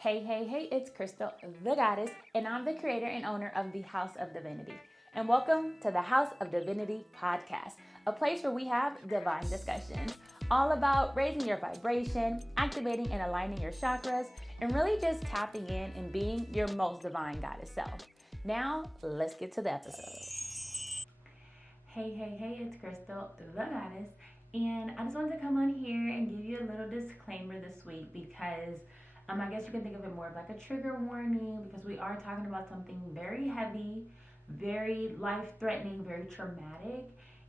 Hey, hey, hey, it's Crystal, the Goddess, and I'm the creator and owner of the House of Divinity. And welcome to the House of Divinity podcast, a place where we have divine discussions, all about raising your vibration, activating and aligning your chakras, and really just tapping in and being your most divine goddess self. Now, let's get to the episode. Hey, hey, hey, it's Crystal, the Goddess, and I just wanted to come on here and give you a little disclaimer this week because I guess you can think of it more of like a trigger warning because we are talking about something very heavy, very life-threatening, very traumatic,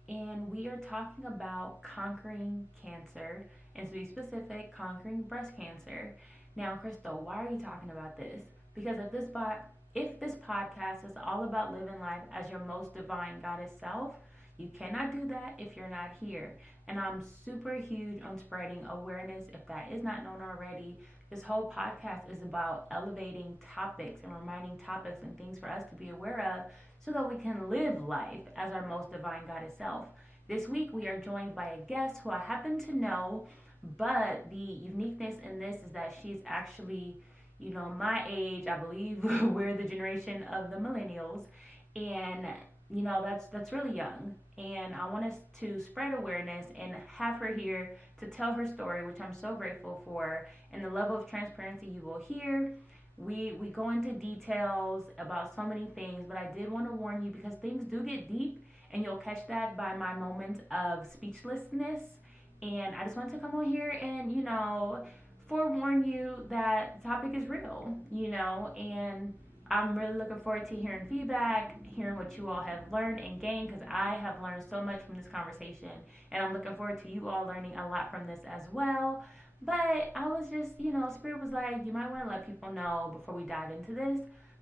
and we are talking about conquering cancer, and to be specific, conquering breast cancer. Now, Crystal, why are you talking about this? Because if this podcast is all about living life as your most divine goddess self, you cannot do that if you're not here. And I'm super huge on spreading awareness if that is not known already. This whole podcast is about elevating topics and reminding topics and things for us to be aware of so that we can live life as our most divine goddess self. This week we are joined by a guest who I happen to know, but the uniqueness in this is that she's actually, my age. I believe we're the generation of the millennials, and that's really young, and I want us to spread awareness and have her here to tell her story, which I'm so grateful for, and the level of transparency you will hear. We go into details about so many things, but I did want to warn you because things do get deep, and you'll catch that by my moments of speechlessness. And I just wanted to come on here and forewarn you that the topic is real, and I'm really looking forward to hearing feedback, hearing what you all have learned and gained, because I have learned so much from this conversation, and I'm looking forward to you all learning a lot from this as well. But I was just, Spirit was like, you might want to let people know before we dive into this.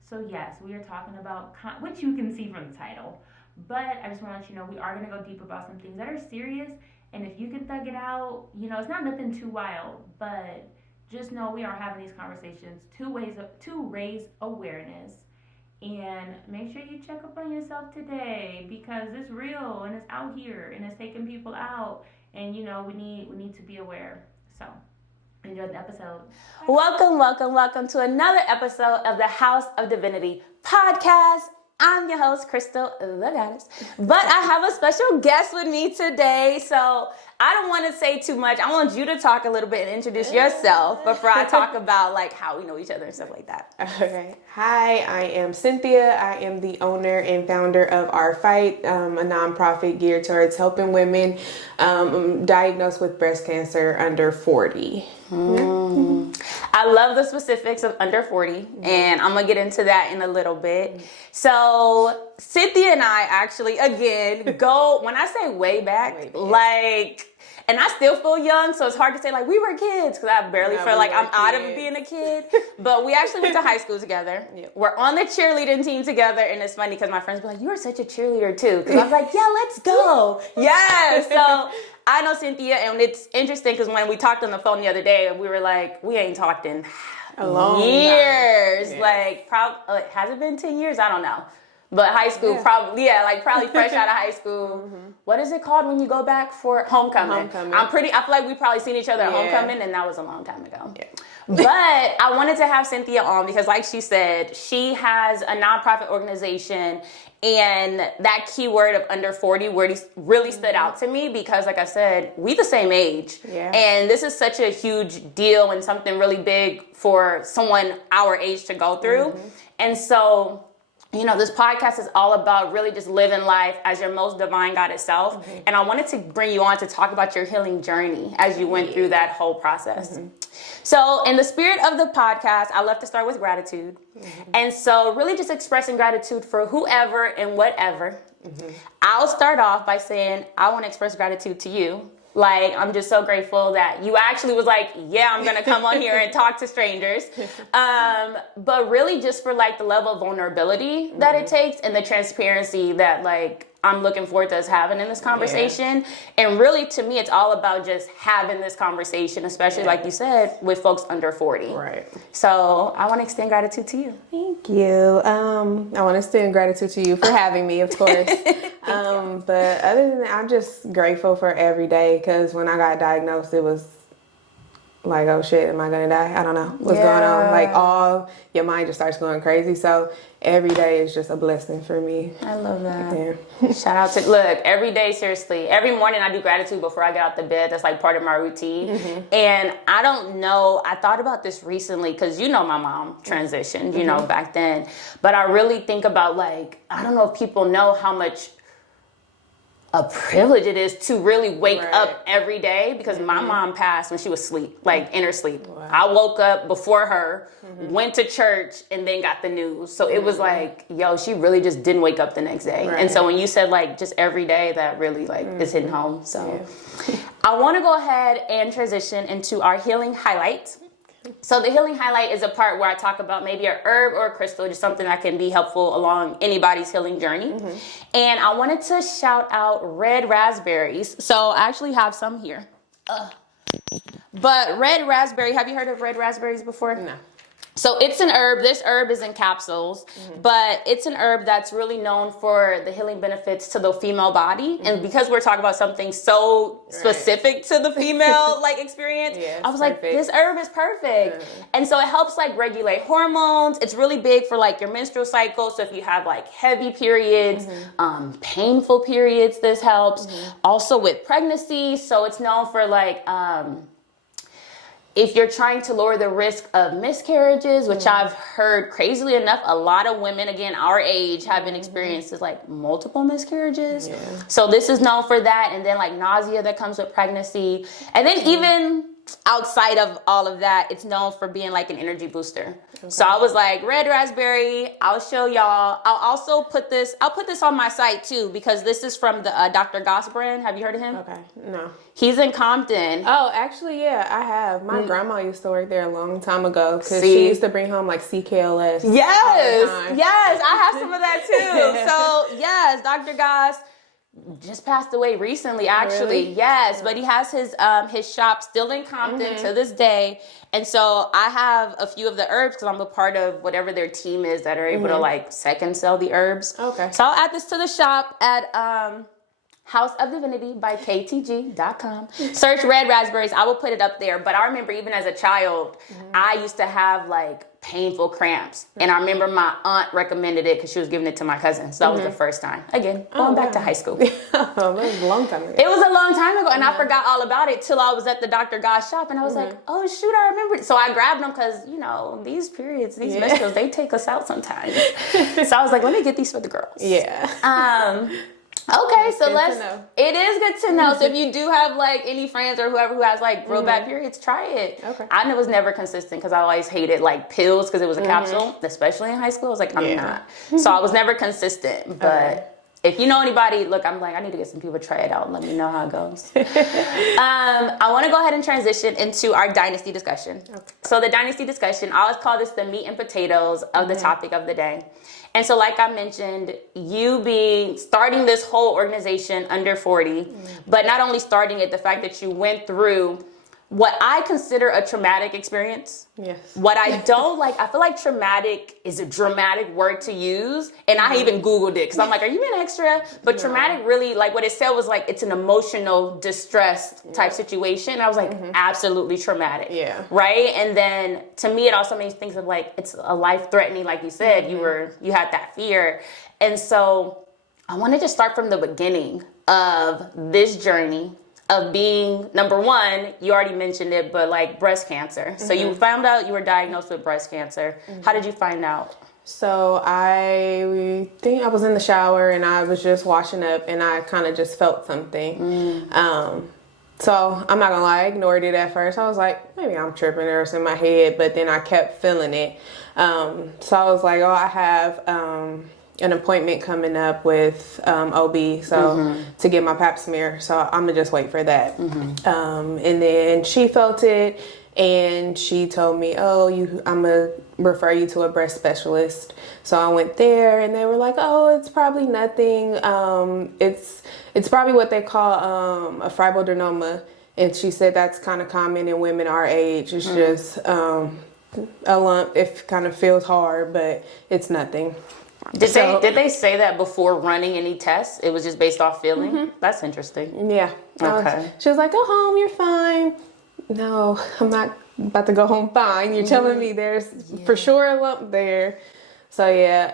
So yes, we are talking about, which you can see from the title, but I just want to let you know we are going to go deep about some things that are serious, and if you can thug it out, it's not nothing too wild, but just know we are having these conversations to raise awareness, and make sure you check up on yourself today because it's real and it's out here and it's taking people out, and we need to be aware. So enjoy the episode. Welcome to another episode of the House of Divinity podcast. I'm your host, Crystal, the Goddess, but I have a special guest with me today, so I don't want to say too much. I want you to talk a little bit and introduce yourself before I talk about how we know each other and stuff like that. Okay. Hi, I am Cynthia. I am the owner and founder of Our Fight, a nonprofit geared towards helping women diagnosed with breast cancer under 40. I love the specifics of under 40, and I'm going to get into that in a little bit. So Cynthia and I actually, again, go, when I say way back, and I still feel young, so it's hard to say we were kids because I barely feel like I'm out of being a kid. But we actually went to high school together. Yep. We're on the cheerleading team together, and it's funny because my friends be like, "You are such a cheerleader too." Because I was like, "Yeah, let's go." Yeah. So I know Cynthia, and it's interesting because when we talked on the phone the other day, we were like, we ain't talked in a long years. Yes. Has it been 10 years? I don't know. But high school, probably fresh out of high school. Mm-hmm. What is it called when you go back for homecoming? I feel like we probably seen each other at homecoming, and that was a long time ago. Yeah. But I wanted to have Cynthia on because, like she said, she has a nonprofit organization, and that keyword of under 40 really stood out to me because, like I said, we the same age. Yeah. And this is such a huge deal and something really big for someone our age to go through. Mm-hmm. And so, this podcast is all about really just living life as your most divine goddess self. Mm-hmm. And I wanted to bring you on to talk about your healing journey as you went through that whole process. Mm-hmm. So in the spirit of the podcast, I love to start with gratitude. Mm-hmm. And so really just expressing gratitude for whoever and whatever. Mm-hmm. I'll start off by saying, I want to express gratitude to you. I'm just so grateful that you actually was like, yeah, I'm going to come on here and talk to strangers. But really just for the level of vulnerability that it takes and the transparency that I'm looking forward to us having in this conversation. Yeah. And really, to me, it's all about just having this conversation, especially like you said, with folks under 40. Right. So I want to extend gratitude to you. Thank you. I want to extend gratitude to you for having me, of course. But other than that, I'm just grateful for every day because when I got diagnosed, it was like, oh shit, am I gonna die? I don't know what's going on. Like, all your mind just starts going crazy. So every day is just a blessing for me. I love that. Yeah. Shout out to, look, every day, seriously, every morning I do gratitude before I get out the bed. That's like part of my routine. And I don't know, I thought about this recently because you know my mom transitioned, you know, back then. But I really think about, like, I don't know if people know how much a privilege it is to really wake up every day, because my mom passed when she was asleep, like in her sleep. I woke up before her, went to church, and then got the news. So it was like, yo, she really just didn't wake up the next day. And so when you said like just every day, that really like is hitting home. So I want to go ahead and transition into our healing highlight. So the healing highlight is a part where I talk about maybe a herb or a crystal, just something that can be helpful along anybody's healing journey. And I wanted to shout out red raspberries. So I actually have some here. But red raspberry, have you heard of red raspberries before? No. So it's an herb. This herb is in capsules, but it's an herb that's really known for the healing benefits to the female body. And because we're talking about something so specific to the female like experience, I was like, this herb is perfect. And so it helps like regulate hormones. It's really big for like your menstrual cycle. So if you have like heavy periods, painful periods, this helps. Also with pregnancy. So it's known for like, if you're trying to lower the risk of miscarriages, which I've heard, crazily enough, a lot of women, again, our age, have been experiencing like multiple miscarriages. So this is known for that. And then like nausea that comes with pregnancy. And then even outside of all of that, it's known for being like an energy booster. So I was like, red raspberry, I'll show y'all. I'll also put this on my site too, because this is from the Dr. Goss brand. Have you heard of him? Okay, no. He's in Compton. Oh, actually, yeah, I have. My grandma used to work there a long time ago because she used to bring home like CKLS. Yes, I have some of that too. So yes, Dr. Goss just passed away recently, actually. Really? Yes, but he has his shop still in Compton to this day. And so I have a few of the herbs because I'm a part of whatever their team is that are able to like second sell the herbs. Okay. So I'll add this to the shop at House of Divinity by KTG.com. Search red raspberries. I will put it up there. But I remember even as a child, I used to have like painful cramps. And I remember my aunt recommended it because she was giving it to my cousin. So that was the first time. Again, going back to high school. That was a long time ago. It was a long time ago. And I forgot all about it till I was at the Dr. Goss shop. And I was like, oh, shoot, I remember it. So I grabbed them because, you know, these periods, these menstruals, they take us out sometimes. So I was like, let me get these for the girls. Okay, so it is good to know. So if you do have like any friends or whoever who has like real bad periods, try it. I was never consistent because I always hated like pills because it was a capsule, especially in high school. I was like, I'm not. So I was never consistent. But if you know anybody, look, I'm like, I need to get some people to try it out and let me know how it goes. I want to go ahead and transition into our dynasty discussion. So the dynasty discussion, I always call this the meat and potatoes of the topic of the day. And so like I mentioned, you starting this whole organization under 40, but not only starting it, the fact that you went through what I consider a traumatic experience. What I don't like, I feel like traumatic is a dramatic word to use. And I even Googled it because I'm like, are you being extra? But traumatic really, like what it said was like, it's an emotional distress type situation. And I was like, absolutely traumatic. Right? And then to me, it also makes me think of like, it's a life-threatening, like you said, you had that fear. And so I wanted to start from the beginning of this journey of being, number one, you already mentioned it, but like breast cancer. So you found out you were diagnosed with breast cancer. How did you find out? So I think I was in the shower and I was just washing up and I kind of just felt something. So I'm not gonna lie, I ignored it at first. I was like, maybe I'm tripping or it's in my head, but then I kept feeling it. So I was like, oh, I have an appointment coming up with OB, to get my pap smear. So I'm gonna just wait for that. And then she felt it and she told me, oh, I'm gonna refer you to a breast specialist. So I went there and they were like, oh, it's probably nothing. It's probably what they call a fibroadenoma. And she said that's kind of common in women our age. It's just a lump. It kind of feels hard, but it's nothing. Did they say that before running any tests? It was just based off feeling? That's interesting. Yeah. Okay. She was like, go home, you're fine. no, I'm not about to go home fine. You're telling me there's for sure a lump there. So yeah,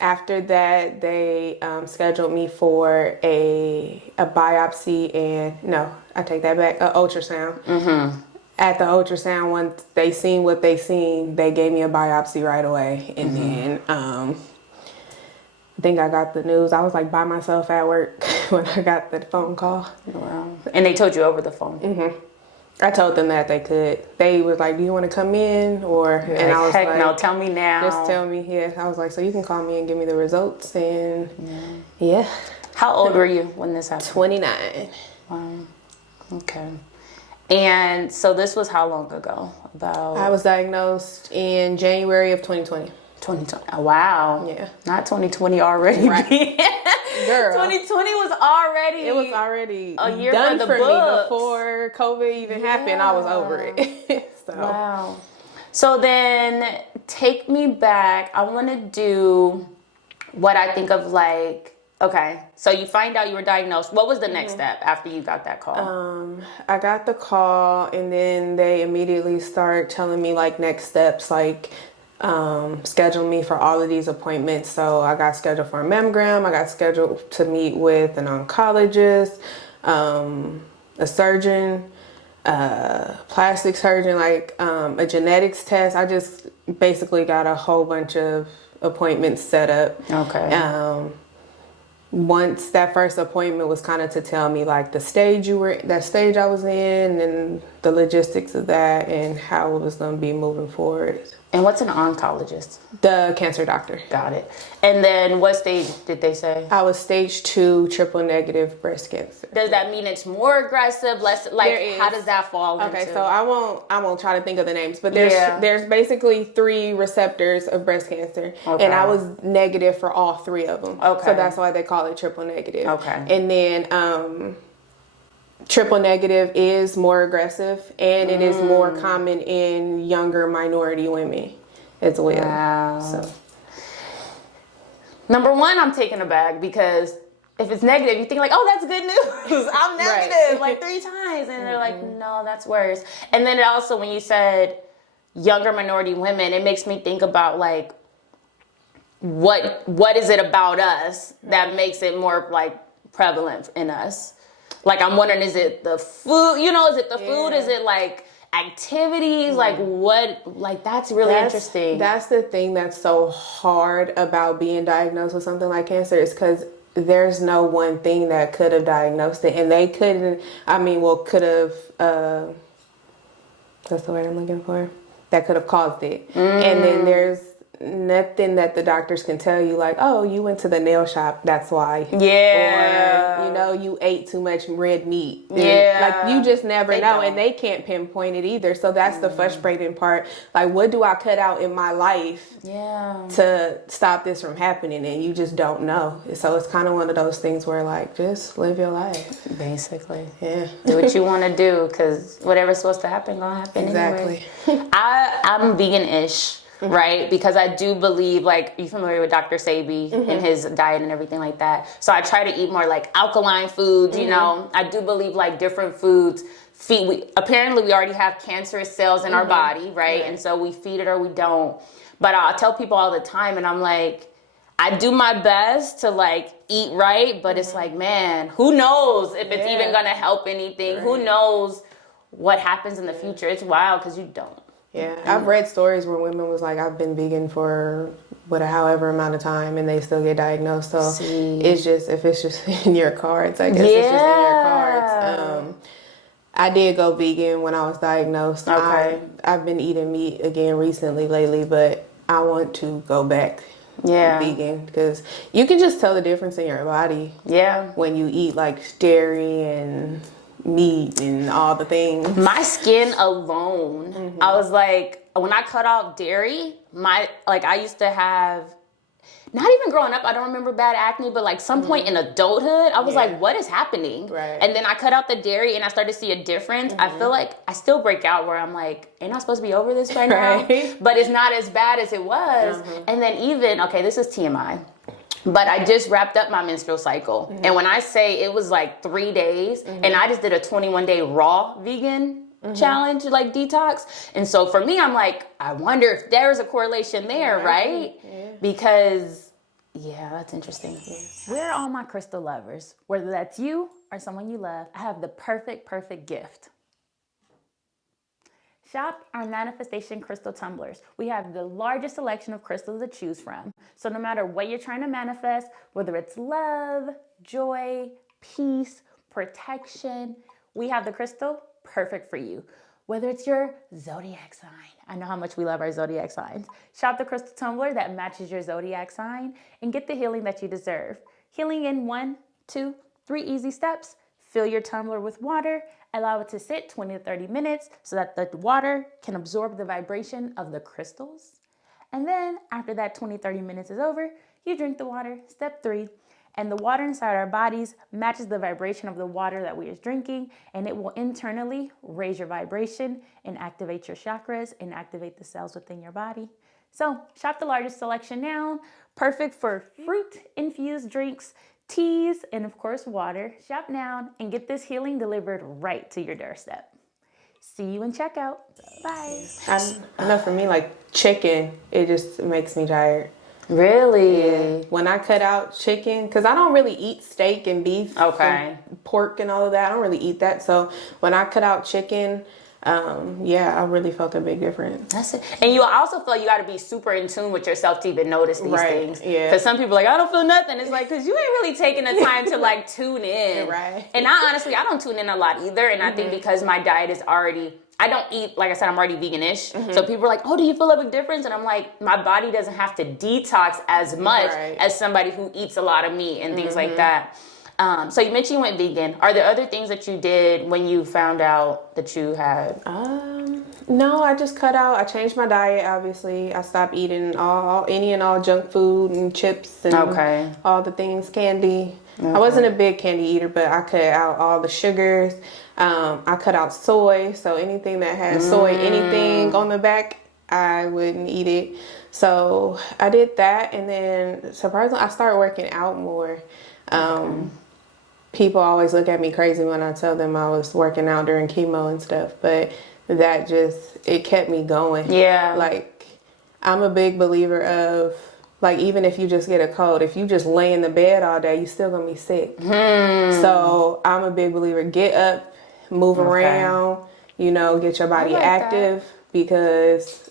after that, they scheduled me for a biopsy and, no, I take that back, an ultrasound. Mm-hmm. At the ultrasound, once they seen what they seen, they gave me a biopsy right away. And then I think I got the news. I was like by myself at work when I got the phone call. Wow. And they told you over the phone? Mm-hmm. I told them that they could. They was like, do you want to come in? Or, and I was heck like, no, tell me now. Just tell me, yeah. I was like, so you can call me and give me the results. And yeah. How old were you when this happened? 29. Wow. Okay. And so this was how long ago? I was diagnosed in January of 2020. 2020. Oh, wow. Yeah. Not 2020 already. Right. Girl. 2020 was already. It was already a year done for me before COVID even happened. I was over it. So. Wow. So then take me back. I want to do what I think of like, okay, so you find out you were diagnosed. What was the next step after you got that call? I got the call and then they immediately start telling me like next steps, like schedule me for all of these appointments. So I got scheduled for a mammogram. I got scheduled to meet with an oncologist, a surgeon, plastic surgeon, like a genetics test. I just basically got a whole bunch of appointments set up. Okay. Once that first appointment was kind of to tell me like that stage I was in and the logistics of that and how it was going to be moving forward. And what's an oncologist? The cancer doctor. Got it. And then what stage did they say? I was stage 2 triple negative breast cancer. Does that mean it's more aggressive, less, like how does that fall into? Okay, so I won't try to think of the names, but there's basically 3 receptors of breast cancer. Okay. And I was negative for all 3 of them. Okay. So that's why they call it triple negative. Okay. And then triple negative is more aggressive and it is more common in younger minority women as well. Wow. So. Number one, I'm taken aback because if it's negative, you think like, oh, that's good news. I'm negative like 3 times. And they're like, no, that's worse. And then also when you said younger minority women, it makes me think about like, what is it about us that makes it more like prevalent in us? Like, I'm wondering, is it the food? Is it the food? Is it like activities? Like what? Like that's really interesting. That's the thing that's so hard about being diagnosed with something like cancer is because there's no one thing that could have diagnosed it, and they couldn't. Could have. That's the word I'm looking for. That could have caused it, and then there's nothing that the doctors can tell you like, oh, you went to the nail shop, that's why. Yeah. Or, you ate too much red meat. Yeah. Like, you just never know. And they can't pinpoint it either. So that's the frustrating part. Like, what do I cut out in my life to stop this from happening? And you just don't know. So it's kind of one of those things where, like, just live your life. Basically. Yeah. Do what you want to do, because whatever's supposed to happen gonna happen anyway. I'm vegan-ish. Right? Because I do believe, like, you familiar with Dr. Sebi and his diet and everything like that. So I try to eat more like alkaline foods, you know. I do believe like different foods apparently we already have cancerous cells in our body, right? And so we feed it or we don't. But I'll tell people all the time and I'm like, I do my best to like eat right, but it's like, man, who knows if it's even gonna help anything? Right. Who knows what happens in the future? It's wild because you don't. Yeah, I've read stories where women was like, I've been vegan for however amount of time and they still get diagnosed. So it's just, if it's just in your cards, I guess it's just in your cards. I did go vegan when I was diagnosed. Okay. I've been eating meat again lately, but I want to go back vegan because you can just tell the difference in your body. Yeah. When you eat like dairy and meat and all the things. My skin alone, I was like, when I cut off dairy, I used to have, not even growing up, I don't remember bad acne, but like some point in adulthood, I was like, what is happening? Right. And then I cut out the dairy and I started to see a difference. I feel like I still break out where I'm like, ain't I supposed to be over this right now? But it's not as bad as it was. And then even, this is TMI. But I just wrapped up my menstrual cycle. And when I say it was like 3 days, and I just did a 21-day raw vegan, challenge, like detox. And so for me, I'm like, I wonder if there's a correlation there, right? Yeah. Because, yeah, that's interesting. Yeah. Where are all my crystal lovers? Whether that's you or someone you love, I have the perfect gift. Shop our manifestation crystal tumblers. We have the largest selection of crystals to choose from. So no matter what you're trying to manifest, whether it's love, joy, peace, protection, we have the crystal perfect for you. Whether it's your zodiac sign. I know how much we love our zodiac signs. Shop the crystal tumbler that matches your zodiac sign and get the healing that you deserve. Healing in 1, 2, 3 easy steps. Fill your tumbler with water. Allow it to sit 20 to 30 minutes so that the water can absorb the vibration of the crystals. And then after that 20-30 minutes is over, you drink the water. Step 3. And the water inside our bodies matches the vibration of the water that we are drinking, and it will internally raise your vibration and activate your chakras and activate the cells within your body. So shop the largest selection now. Perfect for fruit-infused drinks, teas, and of course water. Shop now and get this healing delivered right to your doorstep. See you in checkout. Bye. I know for me, like chicken, it just makes me tired. Really? Yeah. When I cut out chicken, because I don't really eat steak and beef, and pork and all of that. I don't really eat that. So when I cut out chicken, I really felt a big difference. That's it. And you also feel you got to be super in tune with yourself to even notice these things. Yeah. Because some people are like, I don't feel nothing. It's like, because you ain't really taking the time to like tune in. Right. And I don't tune in a lot either. And I think because my diet is already, I don't eat, like I said, I'm already vegan-ish. So people are like, oh, do you feel a big difference? And I'm like, my body doesn't have to detox as much as somebody who eats a lot of meat and things like that. So you mentioned you went vegan. Are there other things that you did when you found out that you had? No, I just cut out. I changed my diet, obviously. I stopped eating any and all junk food and chips and all the things, candy. I wasn't a big candy eater, but I cut out all the sugars. I cut out soy, so anything that had soy, anything on the back, I wouldn't eat it. So I did that, and then surprisingly, I started working out more. People always look at me crazy when I tell them I was working out during chemo and stuff, but that it kept me going. Yeah. Like, I'm a big believer of, like, even if you just get a cold, if you just lay in the bed all day, you still gonna be sick. So I'm a big believer, get up, move around, get your body active, because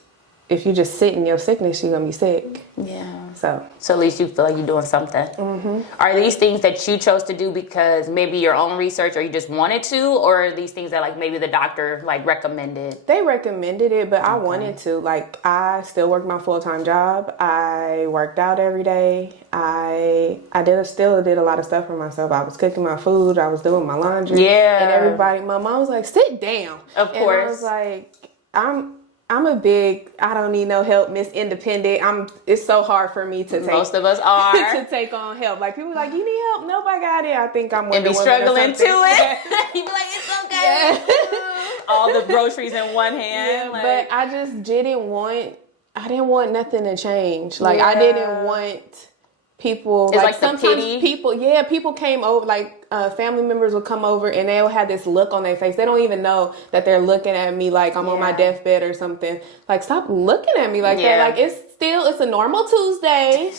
if you just sit in your sickness, you're gonna be sick. Yeah. So at least you feel like you're doing something. Are these things that you chose to do because maybe your own research, or you just wanted to, or are these things that like maybe the doctor like recommended? They recommended it, but I wanted to. Like, I still work my full-time job. I worked out every day. I still did a lot of stuff for myself. I was cooking my food. I was doing my laundry. Yeah. And my mom was like, sit down. Of course. And I was like, I'm a big, I don't need no help, Miss Independent. It's so hard for me to take. Most of us are. To take on help. Like, people are like, you need help? Nobody got it. I think I'm Wonder Woman. And be struggling to it. You be like, it's okay. Yeah. All the groceries in one hand. Yeah, but I just didn't want nothing to change. Like, I didn't want people, it's like sometimes people came over, like family members would come over and they'll have this look on their face. They don't even know that they're looking at me like I'm on my deathbed or something. Like, stop looking at me like that. Like, it's a normal Tuesday.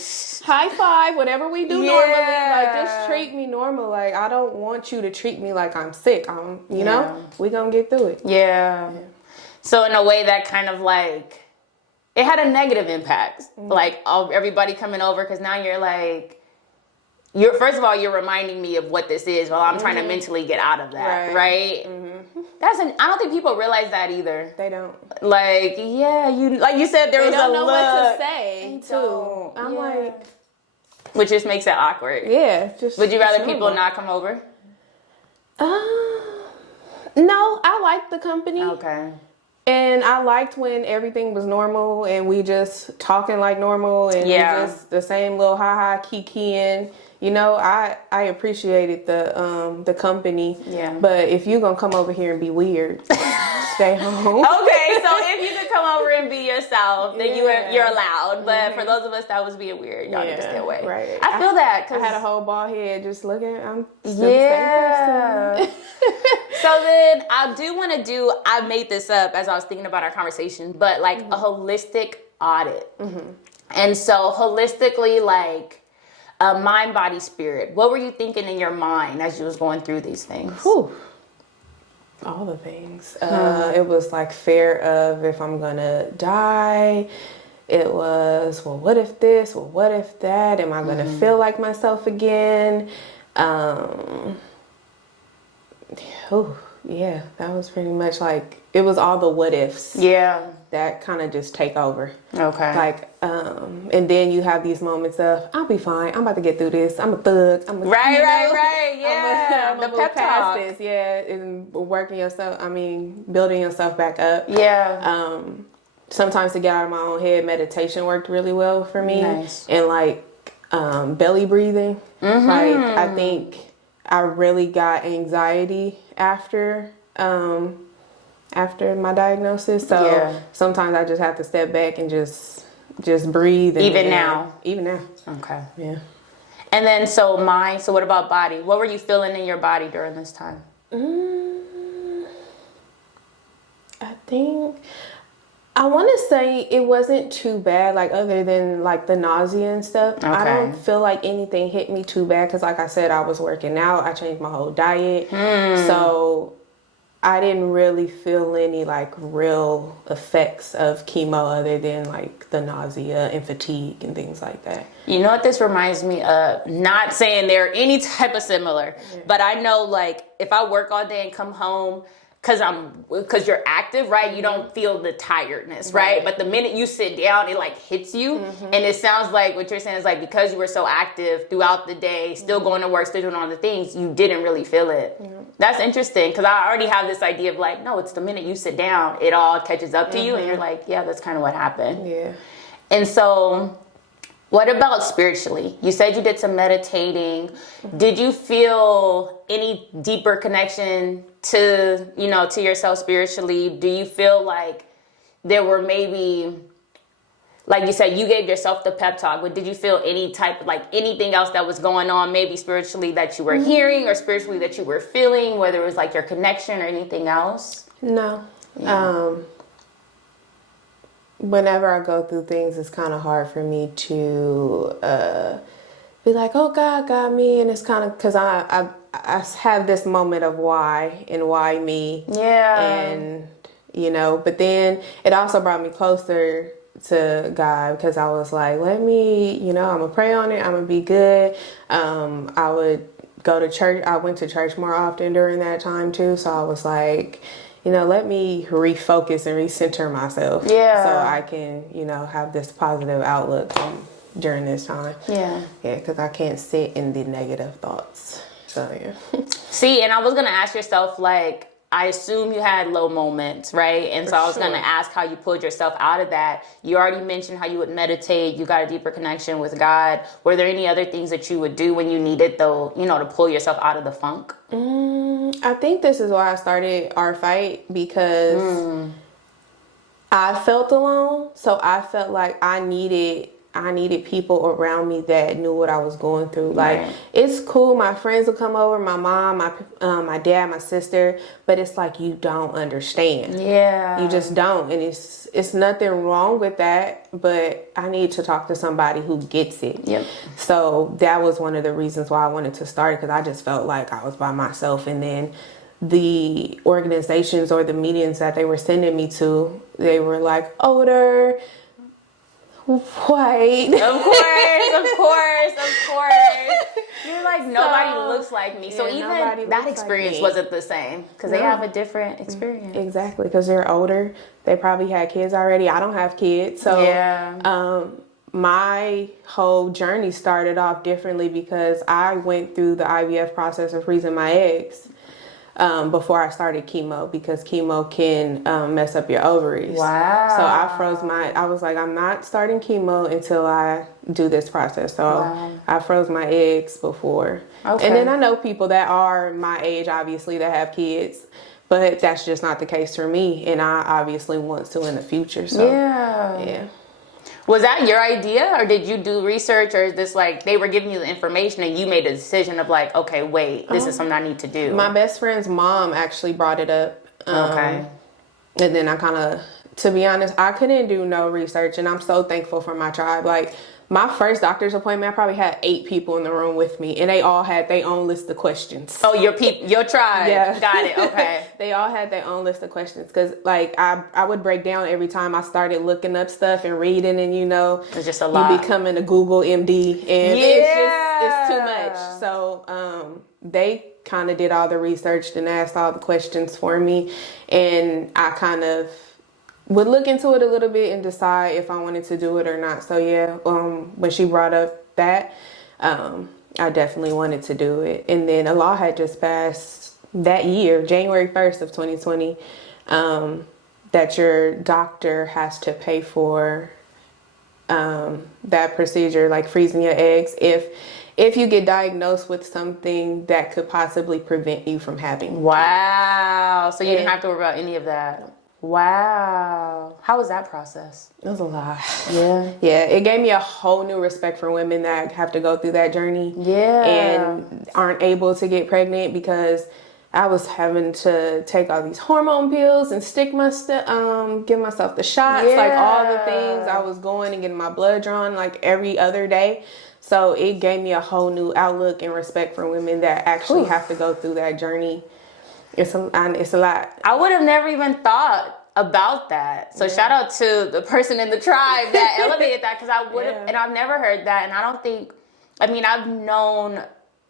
High five, whatever we do normally. Like, just treat me normal. Like, I don't want you to treat me like I'm sick. You know, we gonna get through it. Yeah. So in a way that kind of like, it had a negative impact. Like, everybody coming over, because now you're like, first of all, you're reminding me of what this is while I'm trying to mentally get out of that, right? I don't think people realize that either. They don't. Like, like you said, there was a look. They don't know what to say, too. I'm like... Which just makes it awkward. Yeah. Would you rather people not come over? No, I like the company. Okay. And I liked when everything was normal and we just talking like normal and we just the same little ha-ha kikiing. You know, I appreciated the company. Yeah. But if you're gonna come over here and be weird, stay home. Okay, so if you could come over and be yourself, then you're allowed. But for those of us that was being weird, y'all need to stay away. Right. I feel that. I had a whole bald head just looking. I'm still the same person. So then I made this up as I was thinking about our conversation, but like a holistic audit. And so holistically, like mind, body, spirit, what were you thinking in your mind as you was going through these things? Whew. All the things. It was like fear of if I'm gonna die. It was, well, what if this? Well, what if that? Am I gonna feel like myself again? Yeah, that was pretty much like, it was all the what ifs. Yeah. That kind of just take over. Okay. Like, and then you have these moments of, I'll be fine. I'm about to get through this. I'm a thug. Right. Yeah. I'm a The pep talk. this. Yeah. And building yourself back up. Yeah. Sometimes to get out of my own head, meditation worked really well for me. Nice. And like, belly breathing. Like, I think I really got anxiety after my diagnosis. So sometimes I just have to step back and just breathe. Even now? Even now. Okay. Yeah. And then, so what about body? What were you feeling in your body during this time? I think, I want to say it wasn't too bad, like other than like the nausea and stuff. Okay. I don't feel like anything hit me too bad because like I said, I was working out. I changed my whole diet. So I didn't really feel any like real effects of chemo other than like the nausea and fatigue and things like that. You know what this reminds me of? Not saying they're any type of similar, but I know like if I work all day and come home, because you're active, right? You don't feel the tiredness, right? But the minute you sit down, it like hits you. And it sounds like what you're saying is like, because you were so active throughout the day, still going to work, still doing all the things, you didn't really feel it. That's interesting, because I already have this idea of like, no, it's the minute you sit down, it all catches up to you. And you're like, yeah, that's kind of what happened. Yeah. And so what about spiritually? You said you did some meditating. Did you feel any deeper connection to yourself spiritually? Do you feel like there were maybe, like you said, you gave yourself the pep talk, but did you feel any type of like anything else that was going on, maybe spiritually that you were hearing or spiritually that you were feeling, whether it was like your connection or anything else? No. Yeah. Whenever I go through things, it's kind of hard for me to be like, oh, God got me. And it's kind of because I have this moment of why and why me. Yeah. And, but then it also brought me closer to God because I was like, let me, I'm going to pray on it. I'm going to be good. I would go to church. I went to church more often during that time, too. So I was like, let me refocus and recenter myself. Yeah. So I can, have this positive outlook during this time. Yeah. Yeah, because I can't sit in the negative thoughts. So, yeah. See, and I was going to ask yourself, like, I assume you had low moments, right? And so I was going to ask how you pulled yourself out of that. You already mentioned how you would meditate. You got a deeper connection with God. Were there any other things that you would do when you needed, though, to pull yourself out of the funk? I think this is why I started our fight, because I felt alone. So I felt like I needed people around me that knew what I was going through. Like, it's cool. My friends will come over, my mom, my dad, my sister, but it's like, you don't understand. Yeah. You just don't. And it's nothing wrong with that, but I need to talk to somebody who gets it. Yep. So that was one of the reasons why I wanted to start it, because I just felt like I was by myself. And then the organizations or the meetings that they were sending me to, they were like older, white. Of course. You're like, nobody looks like me. So even that experience wasn't the same, because they have a different experience. Exactly, because they're older. They probably had kids already. I don't have kids. So my whole journey started off differently because I went through the IVF process of freezing my eggs before I started chemo, because chemo can mess up your ovaries. Wow. So I was like, I'm not starting chemo until I do this process. So I froze my eggs before. Okay. And then I know people that are my age, obviously, that have kids, but that's just not the case for me. And I obviously want to in the future. So, yeah. Was that your idea, or did you do research, or is this like they were giving you the information and you made a decision of like, okay, wait, this is something I need to do? My best friend's mom actually brought it up. Okay. And then I kind of, to be honest, I couldn't do no research, and I'm so thankful for my tribe. Like, my first doctor's appointment, I probably had 8 people in the room with me, and they all had their own list of questions. Oh, your tribe. Yeah. Got it. Okay. They all had their own list of questions, because like I would break down every time I started looking up stuff and reading, and it's just a lot. You becoming a Google MD, and it's too much. So they kind of did all the research and asked all the questions for me, and I kind of would look into it a little bit and decide if I wanted to do it or not. So yeah, when she brought up that, I definitely wanted to do it. And then a law had just passed that year, January 1st of 2020, that your doctor has to pay for that procedure, like freezing your eggs, if you get diagnosed with something that could possibly prevent you from having. Wow. So you didn't have to worry about any of that. Wow. How was that process? It was a lot. Yeah. Yeah, it gave me a whole new respect for women that have to go through that journey. Yeah. And aren't able to get pregnant, because I was having to take all these hormone pills and stick give myself the shots, like all the things. I was going and getting my blood drawn like every other day. So it gave me a whole new outlook and respect for women that actually have to go through that journey. It's a lot. I would have never even thought about that. So shout out to the person in the tribe that elevated that, because I would have, and I've never heard that. And I don't think, I've known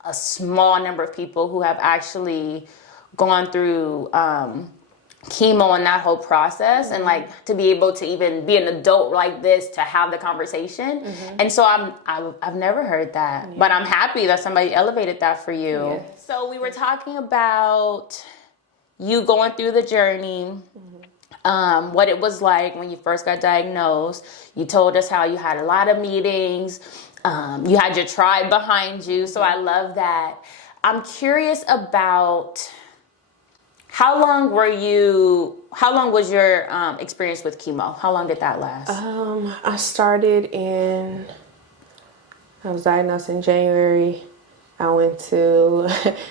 a small number of people who have actually gone through chemo and that whole process, and like to be able to even be an adult like this, to have the conversation. And so I've never heard that, but I'm happy that somebody elevated that for you. So we were talking about you going through the journey, what it was like when you first got diagnosed. You told us how you had a lot of meetings, you had your tribe behind you, so I love that. I'm curious about how long was your experience with chemo? How long did that last? I was diagnosed in January. I went to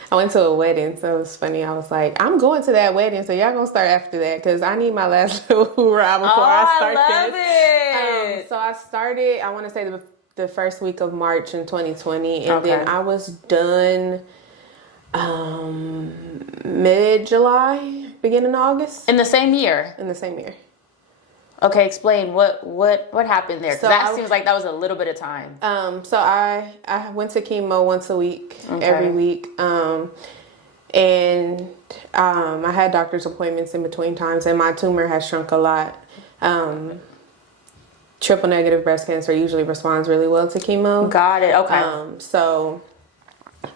a wedding, so it was funny. I was like, I'm going to that wedding, so y'all gonna start after that, because I need my last little hoorah before I start this. So I started, I want to say the first week of March in 2020, and then I was done mid-July, beginning of August. In the same year? In the same year. Okay, explain what happened there. So that seems like that was a little bit of time. So I went to chemo once a week, every week. And I had doctor's appointments in between times, and my tumor has shrunk a lot. Triple negative breast cancer usually responds really well to chemo. Got it. Okay. So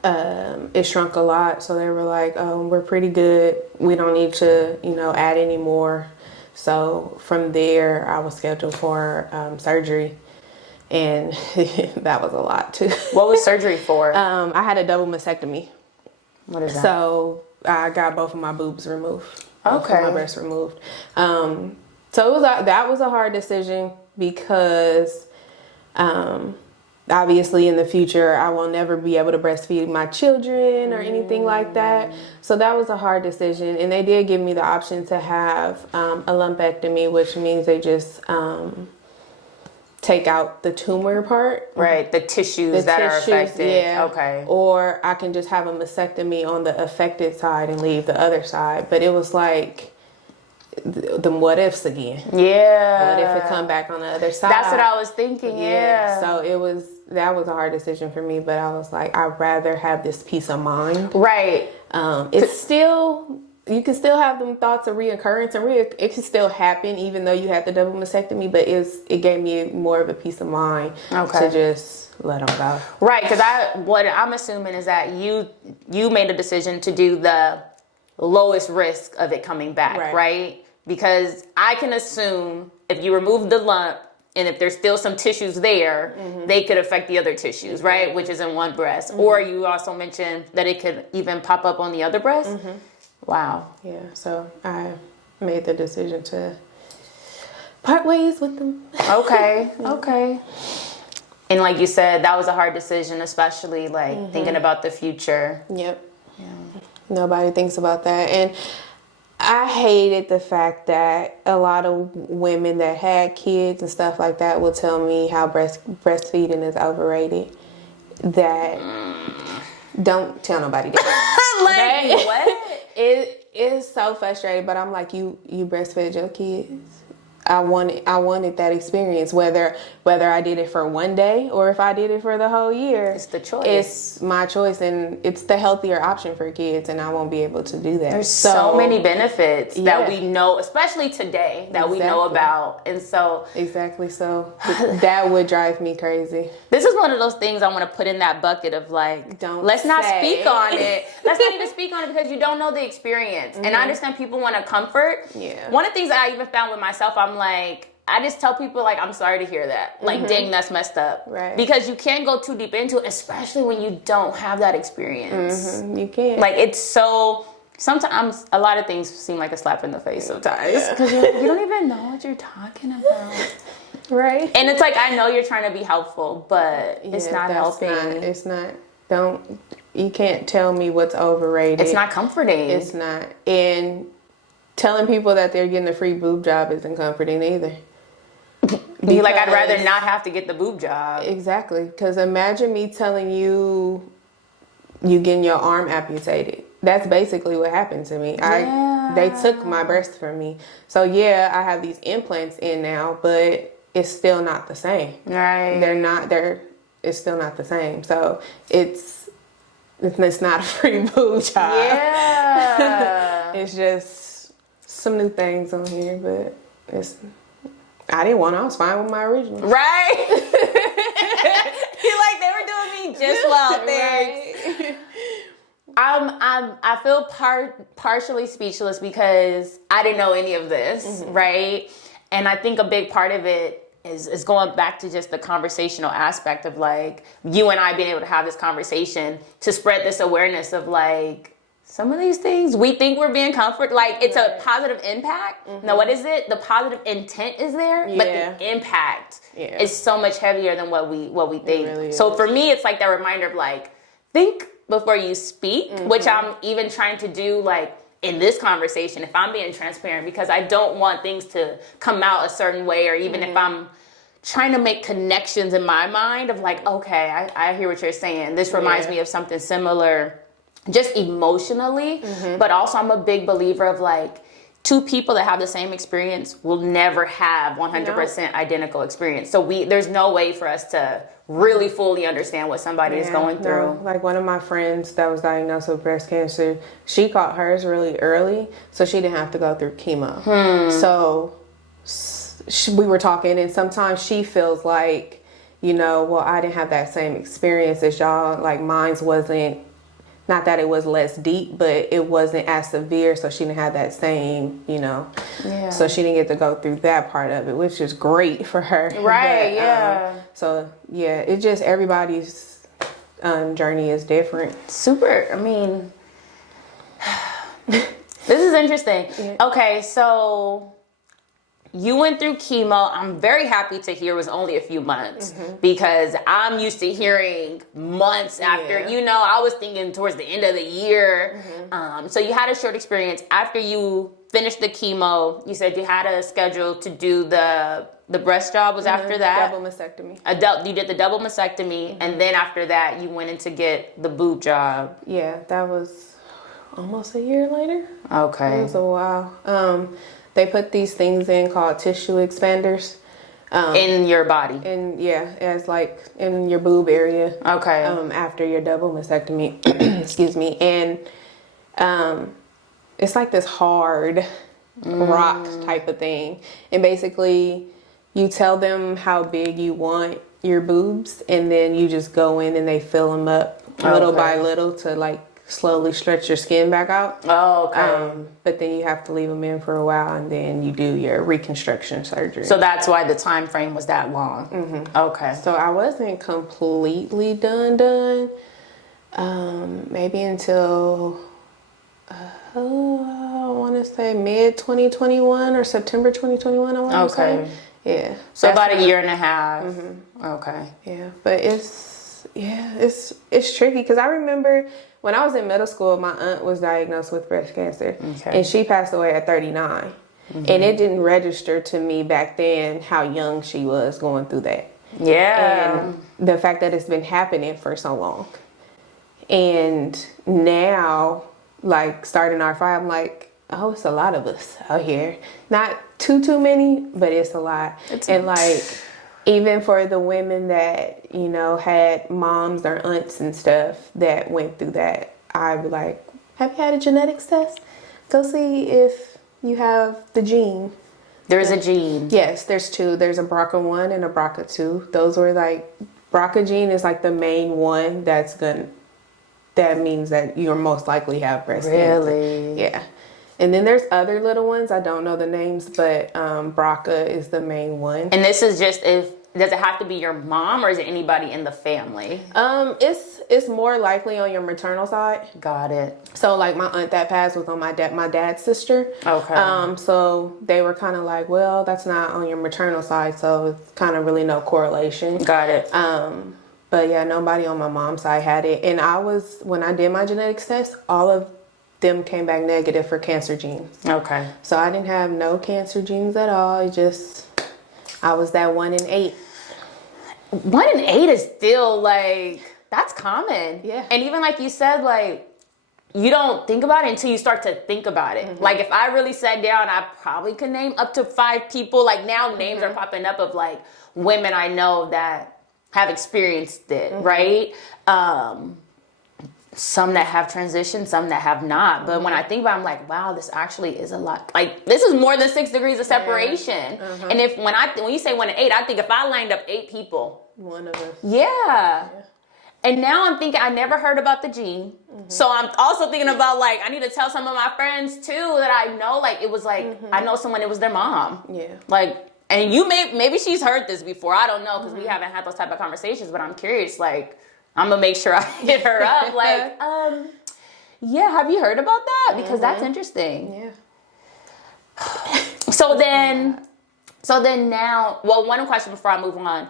it shrunk a lot. So they were like, we're pretty good. We don't need to, add any more. So from there, I was scheduled for surgery, and that was a lot too. What was surgery for? I had a double mastectomy. What is that? So I got both of my boobs removed. Both of my breasts removed. So that was a hard decision, because obviously in the future I will never be able to breastfeed my children or anything like that. So that was a hard decision, and they did give me the option to have a lumpectomy, which means they just take out the tumor part. Right, the tissues that are affected. Yeah. Okay. Or I can just have a mastectomy on the affected side and leave the other side. But it was like the what ifs again. Yeah. What if it come back on the other side? That's what I was thinking. Yeah. So that was a hard decision for me, but I was like, I'd rather have this peace of mind. Right. It's still, you can still have them thoughts of reoccurrence, and it can still happen even though you had the double mastectomy, but it gave me more of a peace of mind to just let them go. Right, because what I'm assuming is that you made a decision to do the lowest risk of it coming back, right? Because I can assume if you remove the lump, and if there's still some tissues there, they could affect the other tissues, right? Which is in one breast. Or you also mentioned that it could even pop up on the other breast. Wow. Yeah, so I made the decision to part ways with them. Okay. Okay. And like you said, that was a hard decision, especially like thinking about the future. Yep. Yeah. Nobody thinks about that. And I hated the fact that a lot of women that had kids and stuff like that will tell me how breastfeeding is overrated. That don't tell nobody that. Like, Okay? what? It is so frustrating, but I'm like, you breastfed your kids. I wanted that experience, whether I did it for one day or if I did it for the whole year. It's the choice. It's my choice, and it's the healthier option for kids, and I won't be able to do that. There's so many benefits that we know, especially today, that we know about. And so exactly, so that would drive me crazy. This is one of those things I want to put in that bucket of like, let's not speak on it. Let's not even speak on it because you don't know the experience. And I understand people want to comfort. Yeah. One of the things that I even found with myself, I'm like, I just tell people like, I'm sorry to hear that. Like, dang, that's messed up. Right. Because you can't go too deep into it, especially when you don't have that experience. You can't. Like, it's so, sometimes a lot of things seem like a slap in the face sometimes. Because you don't even know what you're talking about. Right. And it's like, I know you're trying to be helpful, but it's not helping. It's not. You can't tell me what's overrated. It's not comforting. It's not. And telling people that they're getting a free boob job isn't comforting either. Be like, I'd rather not have to get the boob job. Exactly. Because imagine me telling you getting your arm amputated. That's basically what happened to me. They took my breast from me. So yeah, I have these implants in now, but it's still not the same. Right. It's still not the same. So it's not a free boob job. Yeah. It's just some new things on here, but I didn't want. I was fine with my original. Right. You're like, they were doing me just well. Thanks. Right. I feel partially speechless because I didn't know any of this, right? And I think a big part of it is going back to just the conversational aspect of like you and I being able to have this conversation to spread this awareness of like some of these things we think we're being comforted. Like it's a positive impact. Now, what is it? The positive intent is there, but the impact is so much heavier than what we think. Really so is. for me, it's like that reminder of like, think before you speak, which I'm even trying to do like in this conversation, if I'm being transparent, because I don't want things to come out a certain way, or even if I'm trying to make connections in my mind of like, okay, I hear what you're saying. This reminds me of something similar, just emotionally, but also I'm a big believer of like, two people that have the same experience will never have 100% identical experience. So there's no way for us to really fully understand what somebody is going through. No. Like one of my friends that was diagnosed with breast cancer, she caught hers really early, so she didn't have to go through chemo. So we were talking, and sometimes she feels like, well, I didn't have that same experience as y'all. Like mine's wasn't, not that it was less deep, but it wasn't as severe, so she didn't have that same, so she didn't get to go through that part of it, which is great for her. Right, It just, everybody's journey is different. Super, I mean, this is interesting. Yeah. Okay, so you went through chemo. I'm very happy to hear it was only a few months because I'm used to hearing months after. I was thinking towards the end of the year. So you had a short experience. After you finished the chemo, you said you had a schedule to do the breast job was after that? Double mastectomy. You did the double mastectomy, and then after that, you went in to get the boob job. Yeah, that was almost a year later. Okay. It was a while. They put these things in called tissue expanders. In your body? As like in your boob area. Okay. After your double mastectomy. Excuse me. And it's like this hard rock type of thing. And basically you tell them how big you want your boobs, and then you just go in and they fill them up little by little to like slowly stretch your skin back out. Oh, okay. But then you have to leave them in for a while, and then you do your reconstruction surgery. So that's why the time frame was that long. Okay. So I wasn't completely done. Maybe until I want to say mid 2021 or September 2021. I want to say. Yeah. So about a year and a half. Okay. Yeah, but it's tricky because I remember when I was in middle school, my aunt was diagnosed with breast cancer, and she passed away at 39. And it didn't register to me back then how young she was going through that. Yeah. And the fact that it's been happening for so long. And now, like, starting our fight, I'm like, oh, it's a lot of us out here. Not too many, but it's a lot. And like, even for the women that, you know, had moms or aunts and stuff that went through that, I'd be like, have you had a genetics test? Go see if you have the gene. There's a gene. Yes, there's two. There's a BRCA1 and a BRCA2. Those were like, BRCA gene is like the main one that means that you're most likely have breast cancer. Really? Yeah. And then there's other little ones. I don't know the names, but BRCA is the main one. And this is just does it have to be your mom or is it anybody in the family? It's more likely on your maternal side. Got it. So like my aunt that passed was on my dad's sister. Okay. So they were kind of like, well, that's not on your maternal side, so it's kind of really no correlation. Got it. But yeah, nobody on my mom's side had it. And when I did my genetics test, all of them came back negative for cancer genes. Okay. So I didn't have no cancer genes at all. I was that 1 in 8. 1 in 8 is still like, that's common. Yeah. And even like you said, like, you don't think about it until you start to think about it. Like if I really sat down, I probably could name up to 5 people. Like now names are popping up of like women I know that have experienced it, right? Some that have transitioned, some that have not. But when I think about it, I'm like, wow, this actually is a lot. Like, this is more than 6 degrees of separation. And when you say 1 in 8, I think if I lined up 8 people. One of us. Yeah. And now I'm thinking, I never heard about the gene. So I'm also thinking about, like, I need to tell some of my friends, too, that I know, like, it was like, I know someone, it was their mom. Yeah. Like, and maybe she's heard this before. I don't know, because we haven't had those type of conversations, but I'm curious, like, I'm going to make sure I hit her up. Like, yeah, have you heard about that? Because that's interesting. Yeah. So then now, well, one question before I move on.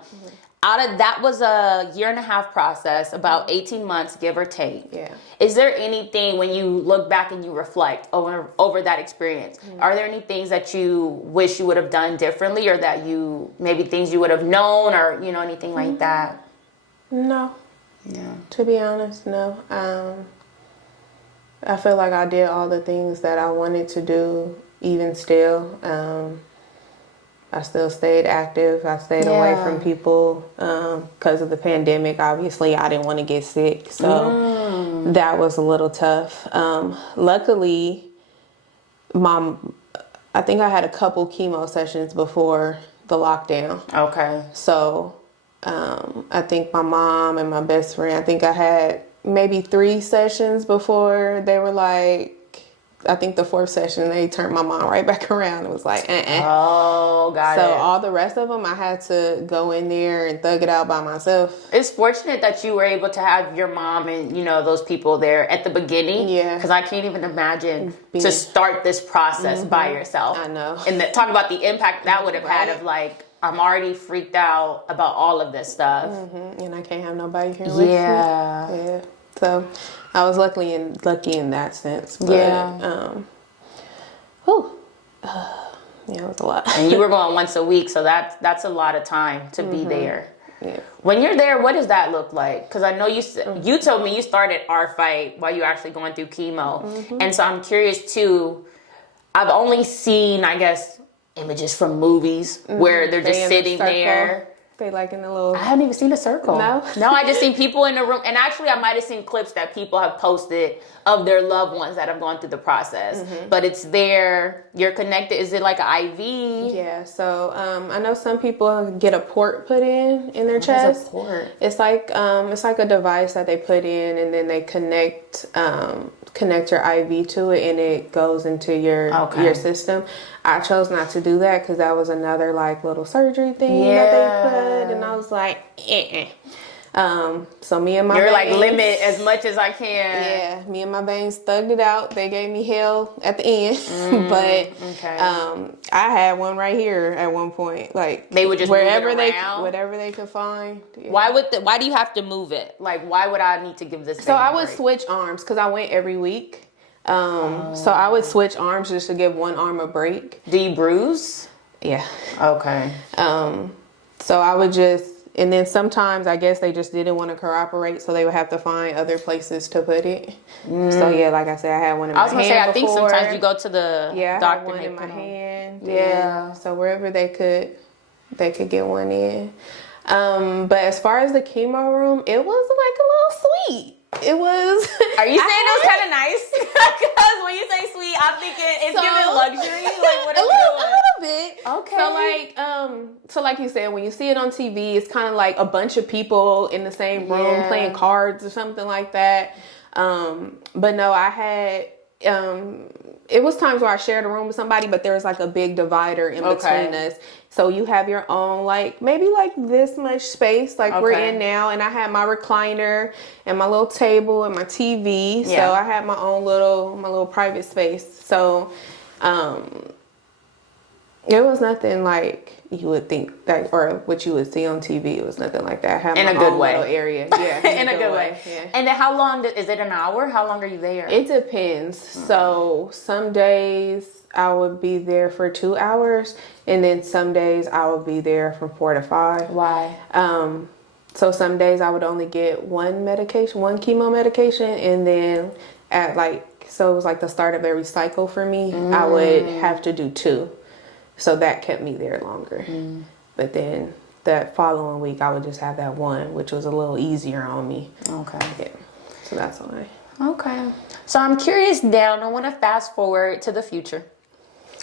That was a 1.5-year process, about 18 months, give or take. Yeah. Is there anything, when you look back and you reflect over that experience, are there any things that you wish you would have done differently, or that maybe things you would have known, or, you know, anything like that? No. Yeah. To be honest, no. I feel like I did all the things that I wanted to do, even still. I still stayed active. I stayed away from people because of the pandemic. Obviously, I didn't want to get sick, so that was a little tough. Luckily, I think I had a couple chemo sessions before the lockdown. Okay. So I think my mom and my best friend, I think I had maybe 3 sessions before they were like, I think the 4th session, they turned my mom right back around. It was like, Oh, got it. So all the rest of them, I had to go in there and thug it out by myself. It's fortunate that you were able to have your mom and, you know, those people there at the beginning. Yeah. Because I can't even imagine to start this process by yourself. I know. And talk about the impact that would have had of like, I'm already freaked out about all of this stuff. And I can't have nobody here with me. Yeah. So I was lucky in that sense. But, yeah, it was a lot. And you were going once a week, so that's a lot of time to be there. Yeah. When you're there, what does that look like? Because I know you told me you started our fight while you were actually going through chemo. And so I'm curious too. I've only seen, I guess, images from movies where they're just sitting there. They like in a little... I haven't even seen a circle. No? No, I just seen people in the room. And actually, I might have seen clips that people have posted of their loved ones that have gone through the process. But it's there. You're connected. Is it like an IV? Yeah. So I know some people get a port put in their chest. What is a port? It's like a device that they put in, and then they connect your IV to it, and it goes into your system. I chose not to do that because that was another like little surgery thing that they put, and I was like, So me and my You're veins, like limit as much as I can. Yeah, me and my veins thugged it out. They gave me hell at the end, but Okay. I had one right here at one point. Like they would just wherever move it around? whatever they could find. Yeah. Why do you have to move it? Like, why would I need to give this? So I would switch arms because I went every week. So I would switch arms just to give one arm a break. Do you bruise? Yeah. Okay. So I would just, and then sometimes I guess they just didn't want to cooperate, so they would have to find other places to put it. So yeah, like I said, I had one in my hand. I was gonna say, I think before. sometimes you go to the doctor. I had one and in my hand. Yeah. So wherever they could get one in. But as far as the chemo room, it was like a little sweet. It was. Are you saying it was kind of nice? Because when you say sweet, I'm thinking it's giving luxury. Like what are you doing? A little bit. Okay. So like you said, when you see it on TV, it's kind of like a bunch of people in the same room playing cards or something like that. But no, I had. It was times where I shared a room with somebody, but there was like a big divider in between us. So you have your own, like maybe like this much space, like we're in now. And I had my recliner and my little table and my TV. So I had my own little private space. So, it was nothing like you would think that, or what you would see on TV. It was nothing like that. I had in my a good own way. little area. Yeah, in a good way. Yeah. And then how long is it? An hour? How long are you there? It depends. So some days I would be there for 2 hours, and then some days I would be there from 4 to 5. Why? So some days I would only get one chemo medication, and then so it was like the start of every cycle for me. I would have to do 2. So that kept me there longer. But then that following week, I would just have that one, which was a little easier on me. Okay. Yeah. So that's why. Okay. So I'm curious now, and I want to fast forward to the future.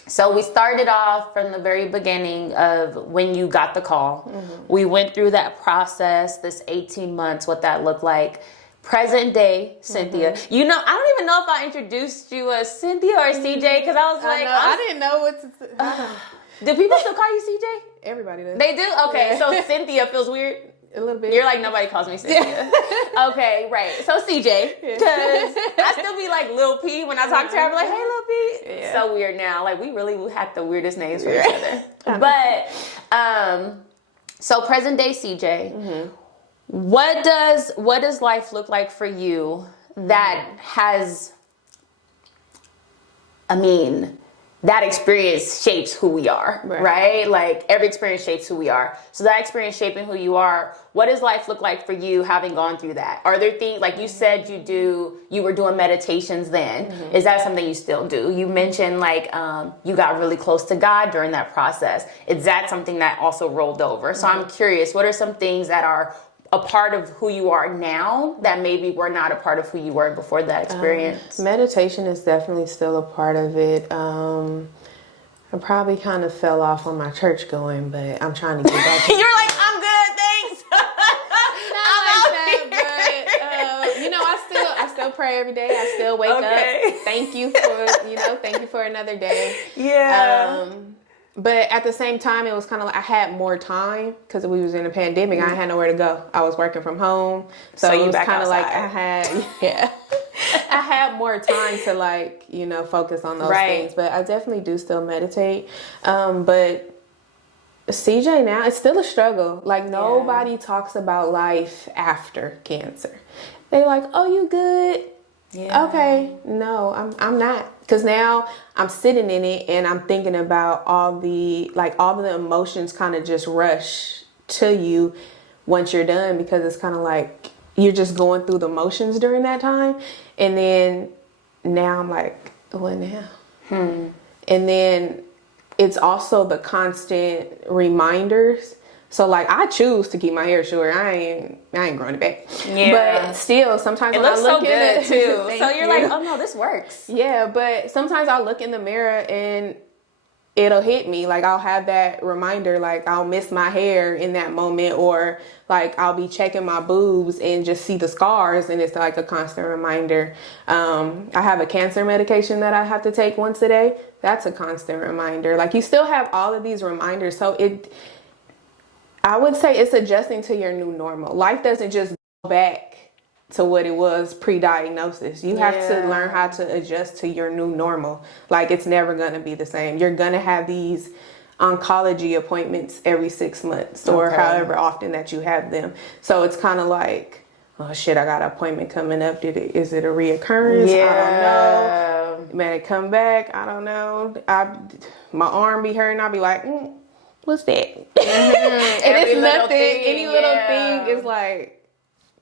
So we started off from the very beginning of when you got the call. We went through that process, this 18 months, what that looked like. Present day Cynthia. You know, I don't even know if I introduced you as Cynthia or CJ, because I was like, I didn't know what to say. Do people still call you CJ? Everybody does. They do? Okay, Yeah. so Cynthia feels weird. A little bit. You're like, nobody calls me Cynthia. Okay, right. So CJ, because I still be like Lil P when I talk to her. I'm like, hey, Lil P. Yeah. So weird now. Like, we really had the weirdest names for each other. But, so present day CJ, what does life look like for you that has, that experience shapes who we are, right? Like every experience shapes who we are. So that experience shaping who you are, what does life look like for you having gone through that? Are there things, like you said you were doing meditations then. Is that something you still do? You mentioned like you got really close to God during that process. Is that something that also rolled over? So I'm curious, what are some things that are a part of who you are now that maybe were not a part of who you were before that experience? Meditation is definitely still a part of it. I probably kind of fell off on my church going, but I'm trying to get back. You're like, I'm good, thanks. I still pray every day. I still wake up. Thank you for another day. Yeah. But at the same time, it was kind of like I had more time because we was in a pandemic. I had nowhere to go. I was working from home. So it was kind of like I had more time to like, focus on those things. But I definitely do still meditate. But CJ now, it's still a struggle. Like nobody talks about life after cancer. They like, oh, you good? Yeah. Okay. No, I'm not. Because now I'm sitting in it and I'm thinking about all the emotions kind of just rush to you once you're done, because it's kind of like you're just going through the motions during that time. And then now I'm like, what now? And then it's also the constant reminders. So like I choose to keep my hair short. I ain't growing it back. Yeah. But still, sometimes it when looks I look so good too. So you're like, you. oh no, this works. Yeah, but sometimes I'll look in the mirror and it'll hit me. Like I'll have that reminder. Like I'll miss my hair in that moment, or like I'll be checking my boobs and just see the scars, and it's like a constant reminder. I have a cancer medication that I have to take once a day. That's a constant reminder. Like you still have all of these reminders. So I would say it's adjusting to your new normal. Life doesn't just go back to what it was pre-diagnosis. You have to learn how to adjust to your new normal. Like, it's never going to be the same. You're going to have these oncology appointments every 6 months or however often that you have them. So it's kind of like, oh shit, I got an appointment coming up. Is it a reoccurrence? I don't know. Man, it come back? I don't know. My arm be hurting. I'll be like, what's that? And it's nothing. Any little thing is like,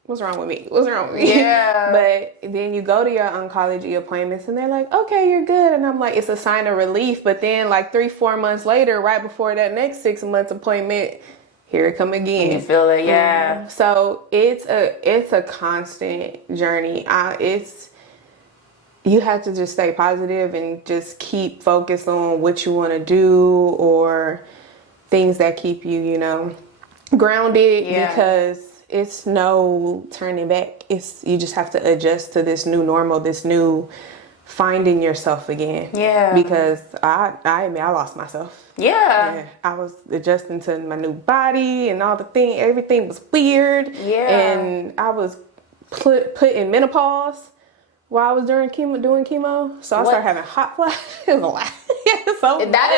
what's wrong with me? What's wrong with me? Yeah. But then you go to your oncology appointments and they're like, okay, you're good. And I'm like, it's a sign of relief. But then like 3-4 months later, right before that next 6 months appointment, here it come again. You feel it, yeah. So it's a constant journey. You have to just stay positive and just keep focused on what you want to do or things that keep you, grounded because it's no turning back. You just have to adjust to this new normal, this new finding yourself again. Yeah. Because I admit I lost myself. Yeah. I was adjusting to my new body and all the things. Everything was weird. Yeah. And I was put in menopause while I was doing chemo. So I started having hot flashes. It was a lot. That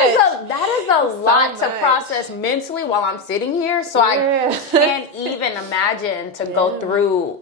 is a lot to process mentally while I'm sitting here. So I can't even imagine to go through.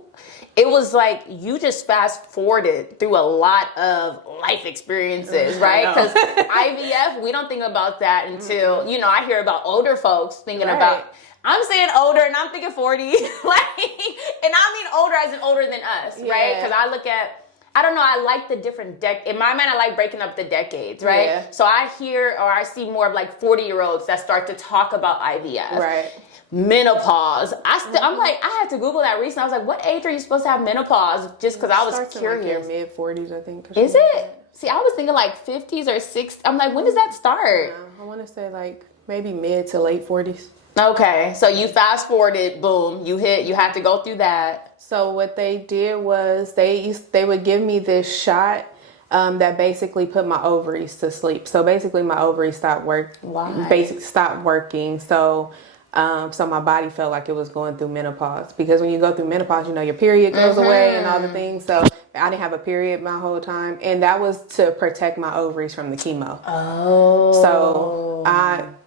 It was like you just fast forwarded through a lot of life experiences, right? Because IVF, we don't think about that until, I hear about older folks thinking about, I'm saying older and I'm thinking 40. And I mean older as in older than us, right? Because I look at, I don't know, I like the different in my mind, I like breaking up the decades, right? Yeah. So I hear or I see more of like 40-year-olds that start to talk about IVF. Right. Menopause. I'm like, I had to Google that recently. I was like, what age are you supposed to have menopause? Just because I was curious. Like your mid-40s, I think. Is it? See, I was thinking like 50s or 60s. I'm like, when does that start? I want to say like maybe mid to late 40s. Okay, so you fast forwarded, boom, you had to go through that. So what they did was they would give me this shot that basically put my ovaries to sleep. So basically my ovaries stopped working. So my body felt like it was going through menopause, because when you go through menopause, your period goes away and all the things. So I didn't have a period my whole time, and that was to protect my ovaries from the chemo. Oh. So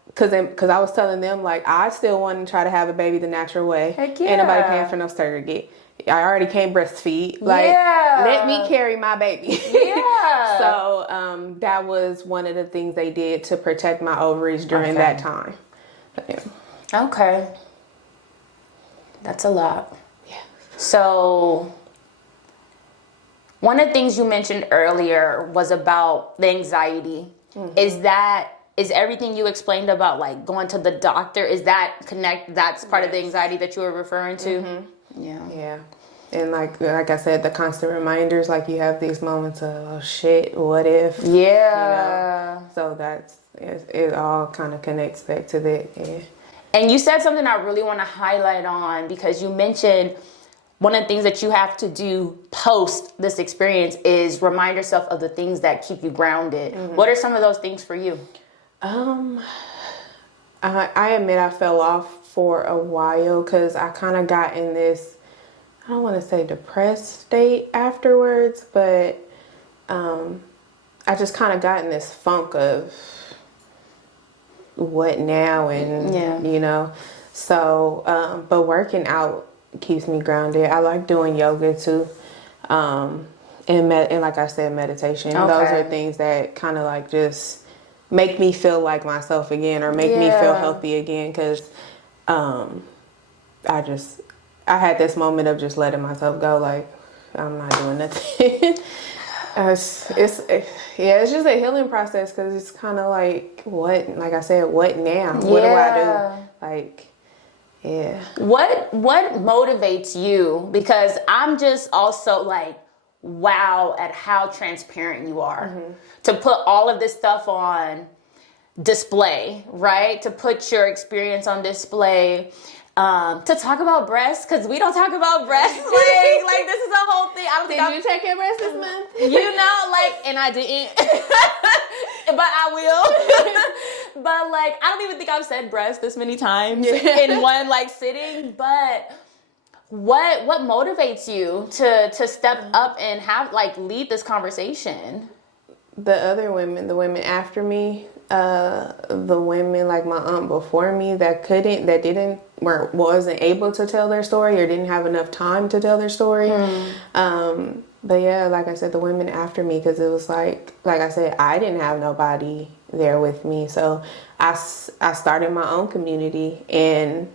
because I was telling them, like, I still want to try to have a baby the natural way. Heck yeah. Ain't nobody paying for no surrogate. I already can't breastfeed. Like, let me carry my baby. Yeah. So that was one of the things they did to protect my ovaries during that time. Yeah. Okay. That's a lot. Yeah. So one of the things you mentioned earlier was about the anxiety. Mm-hmm. Is everything you explained about like going to the doctor, that's part of the anxiety that you were referring to? Mm-hmm. Yeah. And like I said, the constant reminders, like you have these moments of, oh shit, what if? Yeah. So it all kind of connects back to that. Yeah. And you said something I really want to highlight on, because you mentioned one of the things that you have to do post this experience is remind yourself of the things that keep you grounded. Mm-hmm. What are some of those things for you? I admit I fell off for a while because I kind of got in this, I don't want to say depressed state afterwards, but I just kind of got in this funk of what now, and so but working out keeps me grounded. I like doing yoga too, and like I said, meditation. Okay. Those are things that kind of like just make me feel like myself again, or make me feel healthy again, because I had this moment of just letting myself go, like I'm not doing nothing. It's just a healing process, because it's kind of like, what now? What do I do? Like, What motivates you? Because I'm just also like, wow at how transparent you are. Mm-hmm. To put all of this stuff on display, right? To put your experience on display. To talk about breasts, because we don't talk about breasts. Like this is a whole thing. Did you take your breasts this month? And I didn't. But I will. But like, I don't even think I've said breast this many times in one like sitting. But what motivates you to step up and have like lead this conversation? The other women, the women after me, the women like my aunt before me wasn't able to tell their story or didn't have enough time to tell their story. But yeah, like I said, the women after me, because it was like I said, I didn't have nobody there with me. So I started my own community, and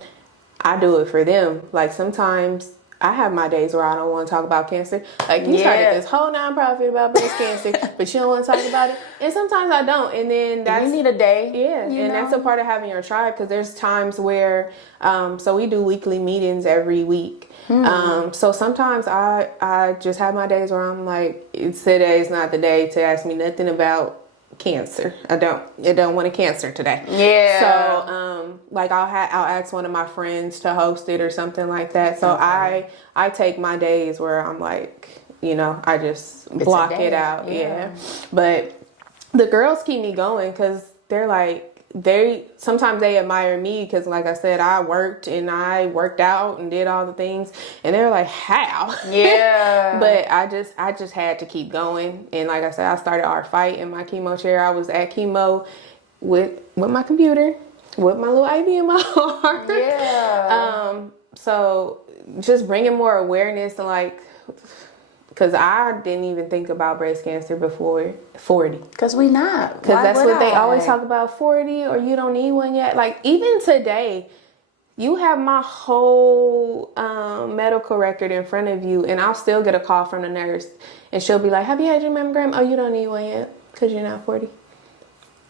I do it for them. Like sometimes I have my days where I don't want to talk about cancer. Like you started this whole nonprofit about breast cancer, but you don't want to talk about it. And sometimes I don't. And then you need a day. Yeah. And that's a part of having your tribe, because there's times where, so we do weekly meetings every week. So sometimes I just have my days where I'm like, today's not the day to ask me nothing about cancer. I don't want a cancer today. Yeah. So like I'll ask one of my friends to host it or something like that. So I take my days where I'm like, I just block it out. Yeah. But the girls keep me going, because they're like, sometimes they admire me, because like I said, I worked out and did all the things, and they're like, how? Yeah. But I just had to keep going. And like I said, I started our fight in my chemo chair. I was at chemo with my computer, with my little IV in my heart. Yeah. So just bringing more awareness to like, because I didn't even think about breast cancer before 40. Because we not. Because that's what they always talk about, 40, or you don't need one yet. Like, even today, you have my whole medical record in front of you, and I'll still get a call from the nurse, and she'll be like, have you had your mammogram? Oh, you don't need one yet because you're not 40.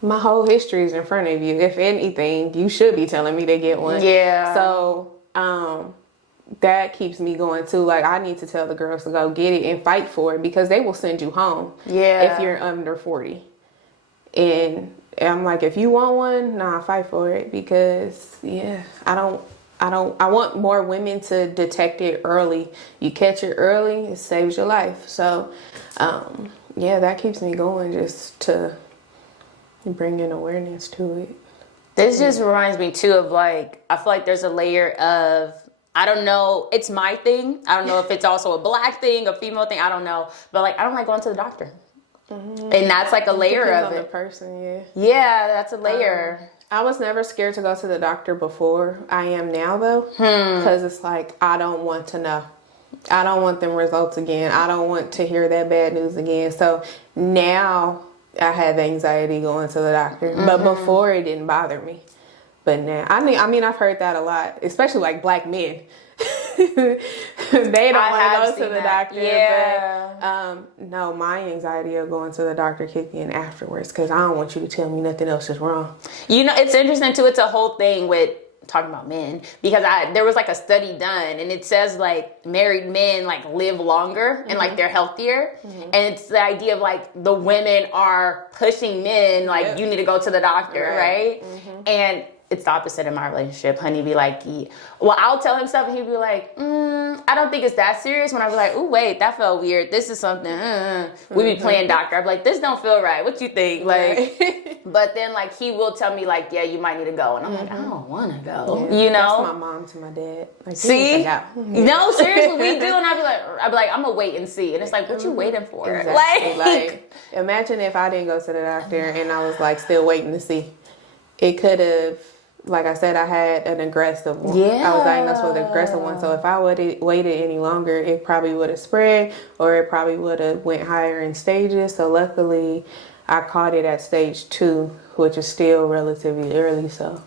My whole history is in front of you. If anything, you should be telling me to get one. Yeah. So, that keeps me going too. Like, I need to tell the girls to go get it and fight for it, because they will send you home if you're under 40. And I'm like, if you want one, nah, fight for it, because I want more women to detect it early. You catch it early, it saves your life. So that keeps me going, just to bring in awareness to it. This just reminds me too of like, I feel like there's a layer of, I don't know, it's my thing. I don't know if it's also a black thing, a female thing, I don't know. But like, I don't like going to the doctor. And that's like a layer of it. The person, yeah, that's a layer. I was never scared to go to the doctor before. I am now, though, because it's like, I don't want to know. I don't want them results again. I don't want to hear that bad news again. So now I have anxiety going to the doctor, but before it didn't bother me. But now, I mean, I've heard that a lot, especially like black men. They don't want to go to the doctor. Yeah. But no, my anxiety of going to the doctor kicked in afterwards, because I don't want you to tell me nothing else is wrong. It's interesting too. It's a whole thing with talking about men, because there was like a study done, and it says like married men like live longer and like they're healthier, and it's the idea of like the women are pushing men like you need to go to the doctor, right? And it's the opposite in my relationship. Honey be like, well, I'll tell him stuff and he'd be like, I don't think it's that serious. When I be like, oh wait, that felt weird. This is something. We be playing doctor. I be like, this don't feel right. What you think? Like, but then like he will tell me like, yeah, you might need to go, and I'm like, I don't want to go. Yeah, that's my mom to my dad. Like, see, no, seriously, we do, and I'd be like, I'm gonna wait and see, and it's like, what you waiting for? Exactly. Like, imagine if I didn't go to the doctor and I was like still waiting to see. It could have. Like I said, I had an aggressive one. Yeah. I was diagnosed with an aggressive one. So if I would have waited any longer, it probably would have spread, or it probably would have went higher in stages. So luckily, I caught it at stage 2, which is still relatively early. So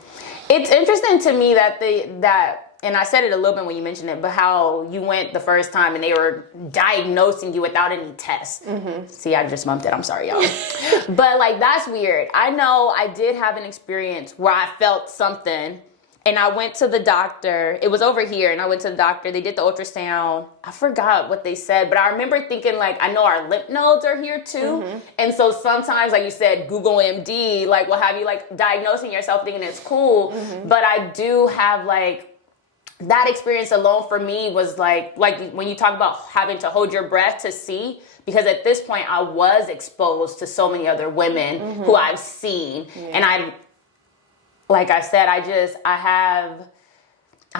it's interesting to me that and I said it a little bit when you mentioned it, but how you went the first time and they were diagnosing you without any tests. See, I just mumped it. I'm sorry, y'all. But like, that's weird. I know I did have an experience where I felt something, and I went to the doctor. It was over here, and I went to the doctor. They did the ultrasound. I forgot what they said, but I remember thinking like, I know our lymph nodes are here too. And so sometimes, like you said, Google MD, like will have you like diagnosing yourself thinking it's cool. But I do have like, that experience alone for me was like when you talk about having to hold your breath to see, because at this point I was exposed to so many other women who I've seen, and like I said, I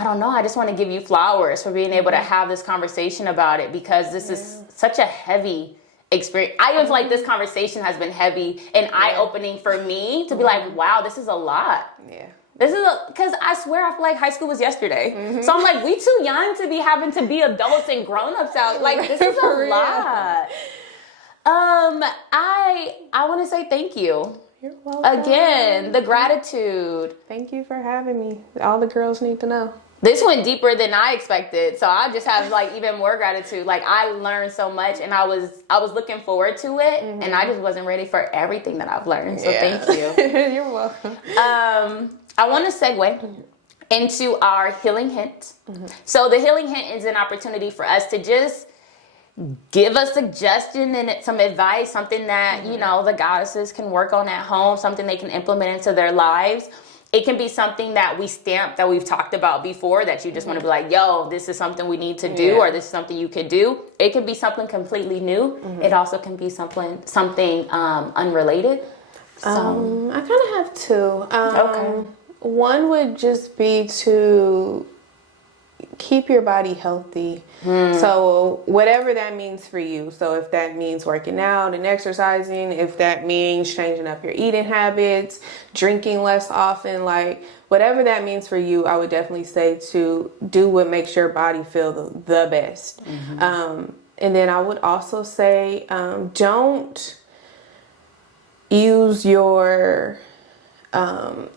don't know, I just want to give you flowers for being able to have this conversation about it, because this is such a heavy experience. I even feel like this conversation has been heavy and eye-opening for me to be like, wow, this is a lot. Yeah. Because I swear I feel like high school was yesterday. So I'm like, we too young to be having to be adults and grown-ups out. Like, this is a lot. I want to say thank you. You're welcome. Again, the gratitude. Thank you for having me. All the girls need to know. This went deeper than I expected, so I just have like even more gratitude. Like, I learned so much, and I was looking forward to it, and I just wasn't ready for everything that I've learned. So thank you. You're welcome. I want to segue into our healing hint. So the healing hint is an opportunity for us to just give a suggestion and some advice, something that you know the goddesses can work on at home, something they can implement into their lives. It can be something that we stamp, that we've talked about before, that you just want to be like, yo, this is something we need to do, or this is something you could do. It could be something completely new. It also can be something unrelated. So. I kind of have two. Okay. One would just be to keep your body healthy. So whatever that means for you. So if that means working out and exercising, if that means changing up your eating habits, drinking less often, like whatever that means for you, I would definitely say to do what makes your body feel the best. And then I would also say, don't use your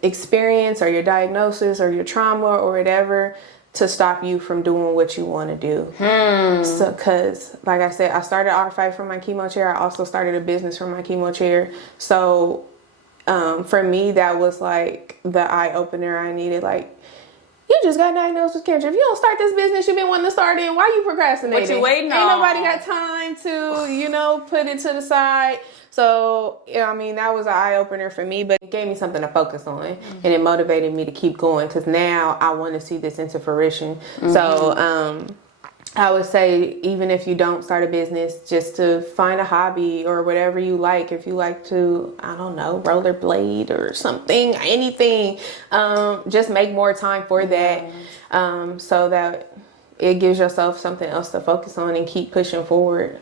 experience or your diagnosis or your trauma or whatever to stop you from doing what you want to do. So, cause like I said, I started our fight from my chemo chair. I also started a business from my chemo chair. So, for me, that was like the eye opener I needed. Like, you just got diagnosed with cancer. If you don't start this business you've been wanting to start in, why you procrastinating? What you waiting on? Ain't nobody got time to, put it to the side. So, I mean, that was an eye-opener for me, but it gave me something to focus on, and it motivated me to keep going, because now I want to see this into fruition. So, I would say, even if you don't start a business, just to find a hobby or whatever you like. If you like to, I don't know, rollerblade or something, anything, just make more time for that, so that it gives yourself something else to focus on and keep pushing forward.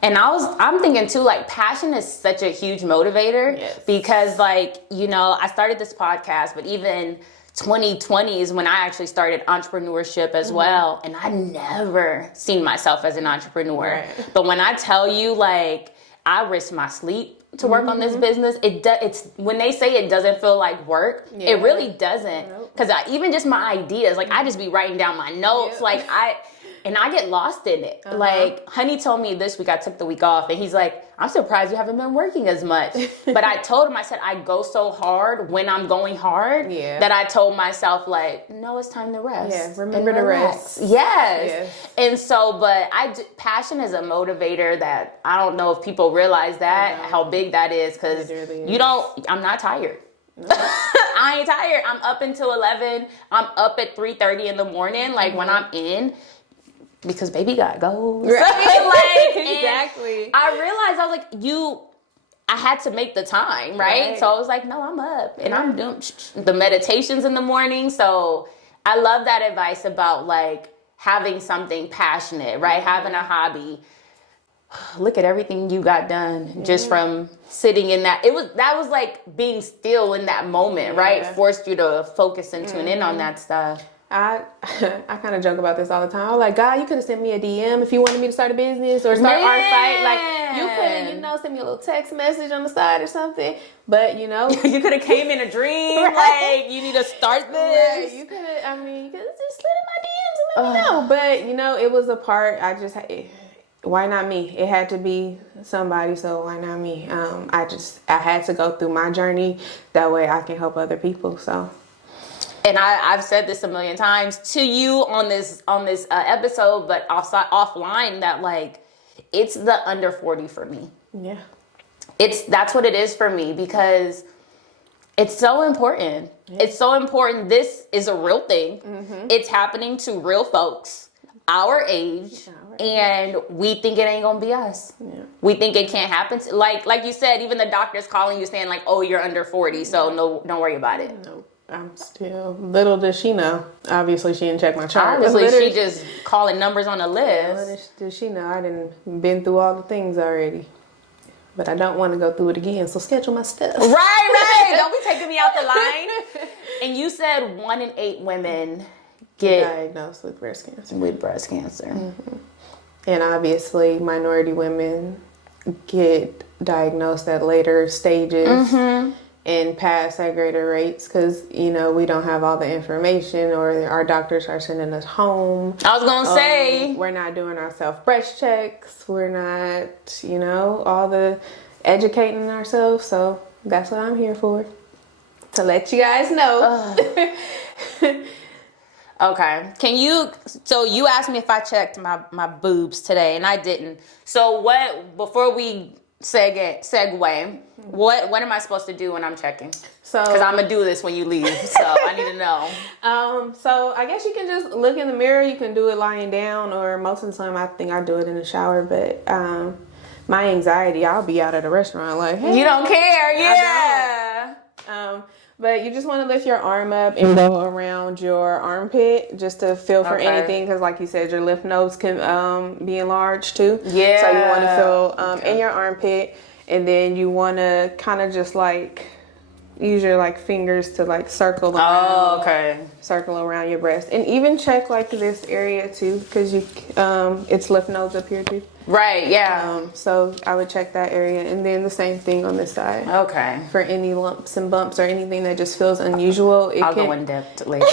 And I'm thinking too, like, passion is such a huge motivator, because like, I started this podcast, but even 2020 is when I actually started entrepreneurship as well. And I never seen myself as an entrepreneur. But when I tell you, like, I risk my sleep to work on this business, it's when they say it doesn't feel like work, it really doesn't. Because even just my ideas, like, I just be writing down my notes, and I get lost in it. Like, Honey told me this week, I took the week off, and he's like, I'm surprised you haven't been working as much. But I told him, I said, I go so hard when I'm going hard that I told myself, like, no, it's time to rest. Yeah, remember to rest. Yes. And so, but passion is a motivator that I don't know if people realize that, how big that is, because I'm not tired. I ain't tired. I'm up until 11. I'm up at 3:30 in the morning. Like, when I'm in, because baby got goals. Like, exactly. I realized, I was like, I had to make the time, right? So I was like, no, I'm up and I'm doing the meditations in the morning. So I love that advice about like having something passionate, right? Having a hobby. Look at everything you got done just from sitting in that. That was like being still in that moment, right? Forced you to focus and tune in on that stuff. I kind of joke about this all the time. I'm like, God, you could have sent me a DM if you wanted me to start a business or start our fight. Like, you could have, send me a little text message on the side or something. But, you could have came in a dream. Like, you need to start this. You could have, you could have just slid in my DMs and let me know. But, it was a part, why not me? It had to be somebody, so why not me? I had to go through my journey. That way I can help other people, so. And I've said this a million times to you on this episode, but also offline, that like, it's the under 40 for me. Yeah. That's what it is for me, because it's so important. Yeah. It's so important. This is a real thing. It's happening to real folks our age. And we think it ain't gonna be us. Yeah. We think it can't happen. Like you said, even the doctor's calling you saying like, oh, you're under 40, so no, don't worry about it. No. I'm still, little does she know. Obviously, she didn't check my chart. Obviously, she just calling numbers on the list. Little does she know I didn't been through all the things already. But I don't want to go through it again, so schedule my stuff. Right. Don't be taking me out the line. And you said 1 in 8 women get diagnosed with breast cancer. Mm-hmm. And obviously, minority women get diagnosed at later stages. Mm-hmm. And pass at greater rates because, you know, we don't have all the information or our doctors are sending us home. I was going to say. We're not doing our self-breast checks. We're not, you know, all the educating ourselves. So that's what I'm here for. To let you guys know. Okay. So you asked me if I checked my boobs today and I didn't. So before we segue, what am I supposed to do when I'm checking? So, because I'm gonna do this when you leave, so I need to know. So I guess you can just look in the mirror. You can do it lying down, or most of the time I think I do it in the shower. But my anxiety, I'll be out at a restaurant like, hey, you don't care, yeah. But you just want to lift your arm up and go around your armpit just to feel for anything. Because like you said, your lymph nodes can be enlarged too. Yeah. So you want to feel in your armpit. And then you want to kind of just like use your like fingers to like circle around. Circle around your breast. And even check like this area too. Because it's lymph nodes up here too. Right, yeah. So I would check that area, and then the same thing on this side. Okay. For any lumps and bumps or anything that just feels unusual. I'll go in depth later.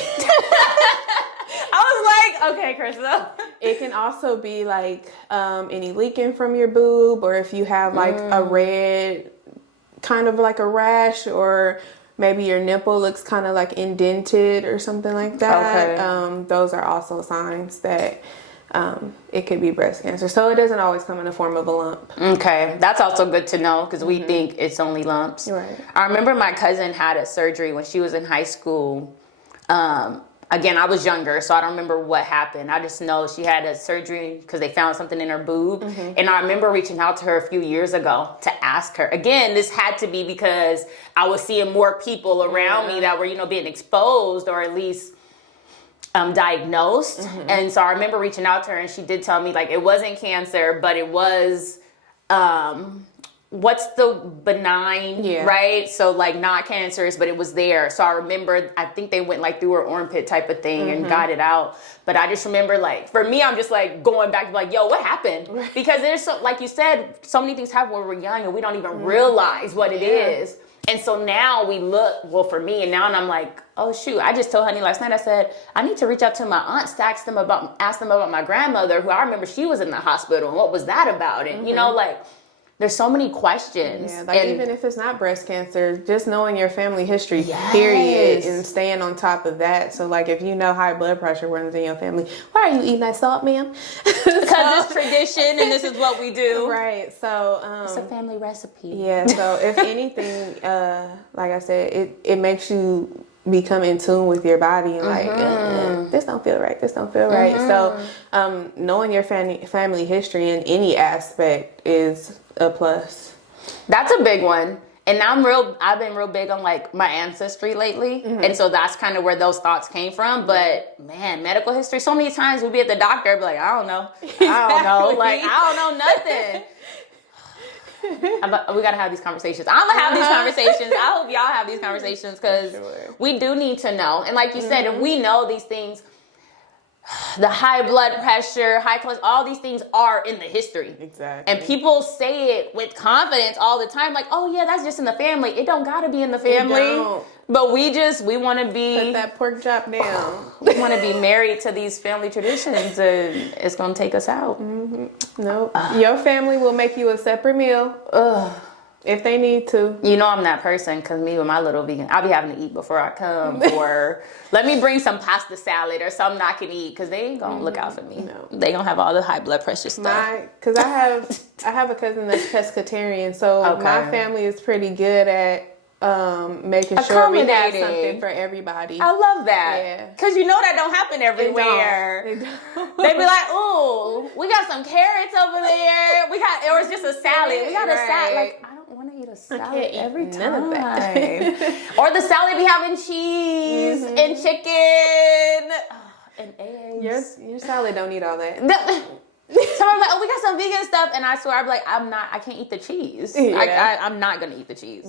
I was like, okay, Crystal. It can also be like any leaking from your boob, or if you have like a red, kind of like a rash, or maybe your nipple looks kind of like indented or something like that. Okay. Those are also signs that it could be breast cancer. So it doesn't always come in the form of a lump. Okay. That's also good to know because we think it's only lumps. Right. I remember my cousin had a surgery when she was in high school. Again, I was younger, so I don't remember what happened. I just know she had a surgery because they found something in her boob. Mm-hmm. And I remember reaching out to her a few years ago to ask her. Again, this had to be because I was seeing more people around me that were, you know, being exposed or at least diagnosed. Mm-hmm. And so I remember reaching out to her and she did tell me like it wasn't cancer, but it was what's the benign, right? So like not cancerous, but it was there. So I remember, I think they went like through her armpit type of thing and got it out. But I just remember like, for me, I'm just like going back to like, yo, what happened? Because there's so, like you said, so many things happen when we're young and we don't even realize what it is. And so now we look, well, for me, and now I'm like, oh shoot, I just told Honey last night, I said, I need to reach out to my aunts to ask them about my grandmother, who I remember she was in the hospital, and what was that about? And you know, like, there's so many questions. Yeah, like even if it's not breast cancer, just knowing your family history, period, and staying on top of that. So like if you know high blood pressure runs in your family, why are you eating that salt, ma'am? Because it's tradition and this is what we do. Right. So it's a family recipe. Yeah, so if anything, like I said, it makes you become in tune with your body and like this don't feel right, right. So knowing your family history in any aspect is a plus. That's a big one. And I've been real big on like my ancestry lately. And so that's kind of where those thoughts came from. But man, medical history, so many times we'll be at the doctor and be like, I don't know. Like I don't know nothing. We gotta have these conversations. I'm gonna have these conversations. I hope y'all have these conversations because we do need to know. And like you said, if we know these things, the high blood pressure, high cholesterol, all these things are in the history. Exactly. And people say it with confidence all the time, like, oh yeah, that's just in the family. It don't gotta be in the family. But we want to be... Put that pork chop down. We want to be married to these family traditions and it's going to take us out. Nope. Your family will make you a separate meal. If they need to. You know I'm that person because me with my little vegan, I'll be having to eat before I come or let me bring some pasta salad or something I can eat because they ain't going to look out for me. No. They going to have all the high blood pressure stuff. Because I have a cousin that's pescatarian, so my family is pretty good at making sure we have Accommodating. something for everybody. I love that. Yeah. Because you know that don't happen everywhere. They don't. They be like, ooh, we got some carrots over there. Or it's just a salad. We got a salad. Like, I don't want to eat a salad every time. None of that. Or the salad be having cheese and chicken and eggs. Your salad don't need all that. Somebody's like, oh, we got some vegan stuff, and I swear, I'm like, I can't eat the cheese. Yeah. I'm not gonna eat the cheese.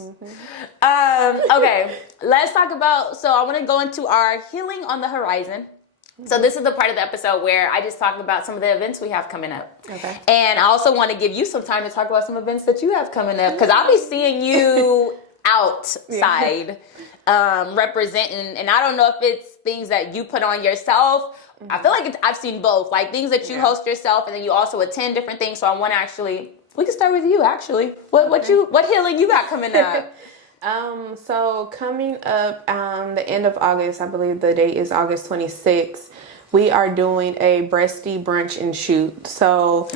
Okay, let's talk about. So I want to go into our healing on the horizon. So this is the part of the episode where I just talk about some of the events we have coming up. Okay. And I also want to give you some time to talk about some events that you have coming up, because I'll be seeing you outside representing, and I don't know if it's things that you put on yourself. I feel like I've seen both, like things that you host yourself, and then you also attend different things. So I want to we can start with you actually. What healing you got coming up? So coming up the end of August, I believe the date is August 26th. We are doing a breasty brunch and shoot. So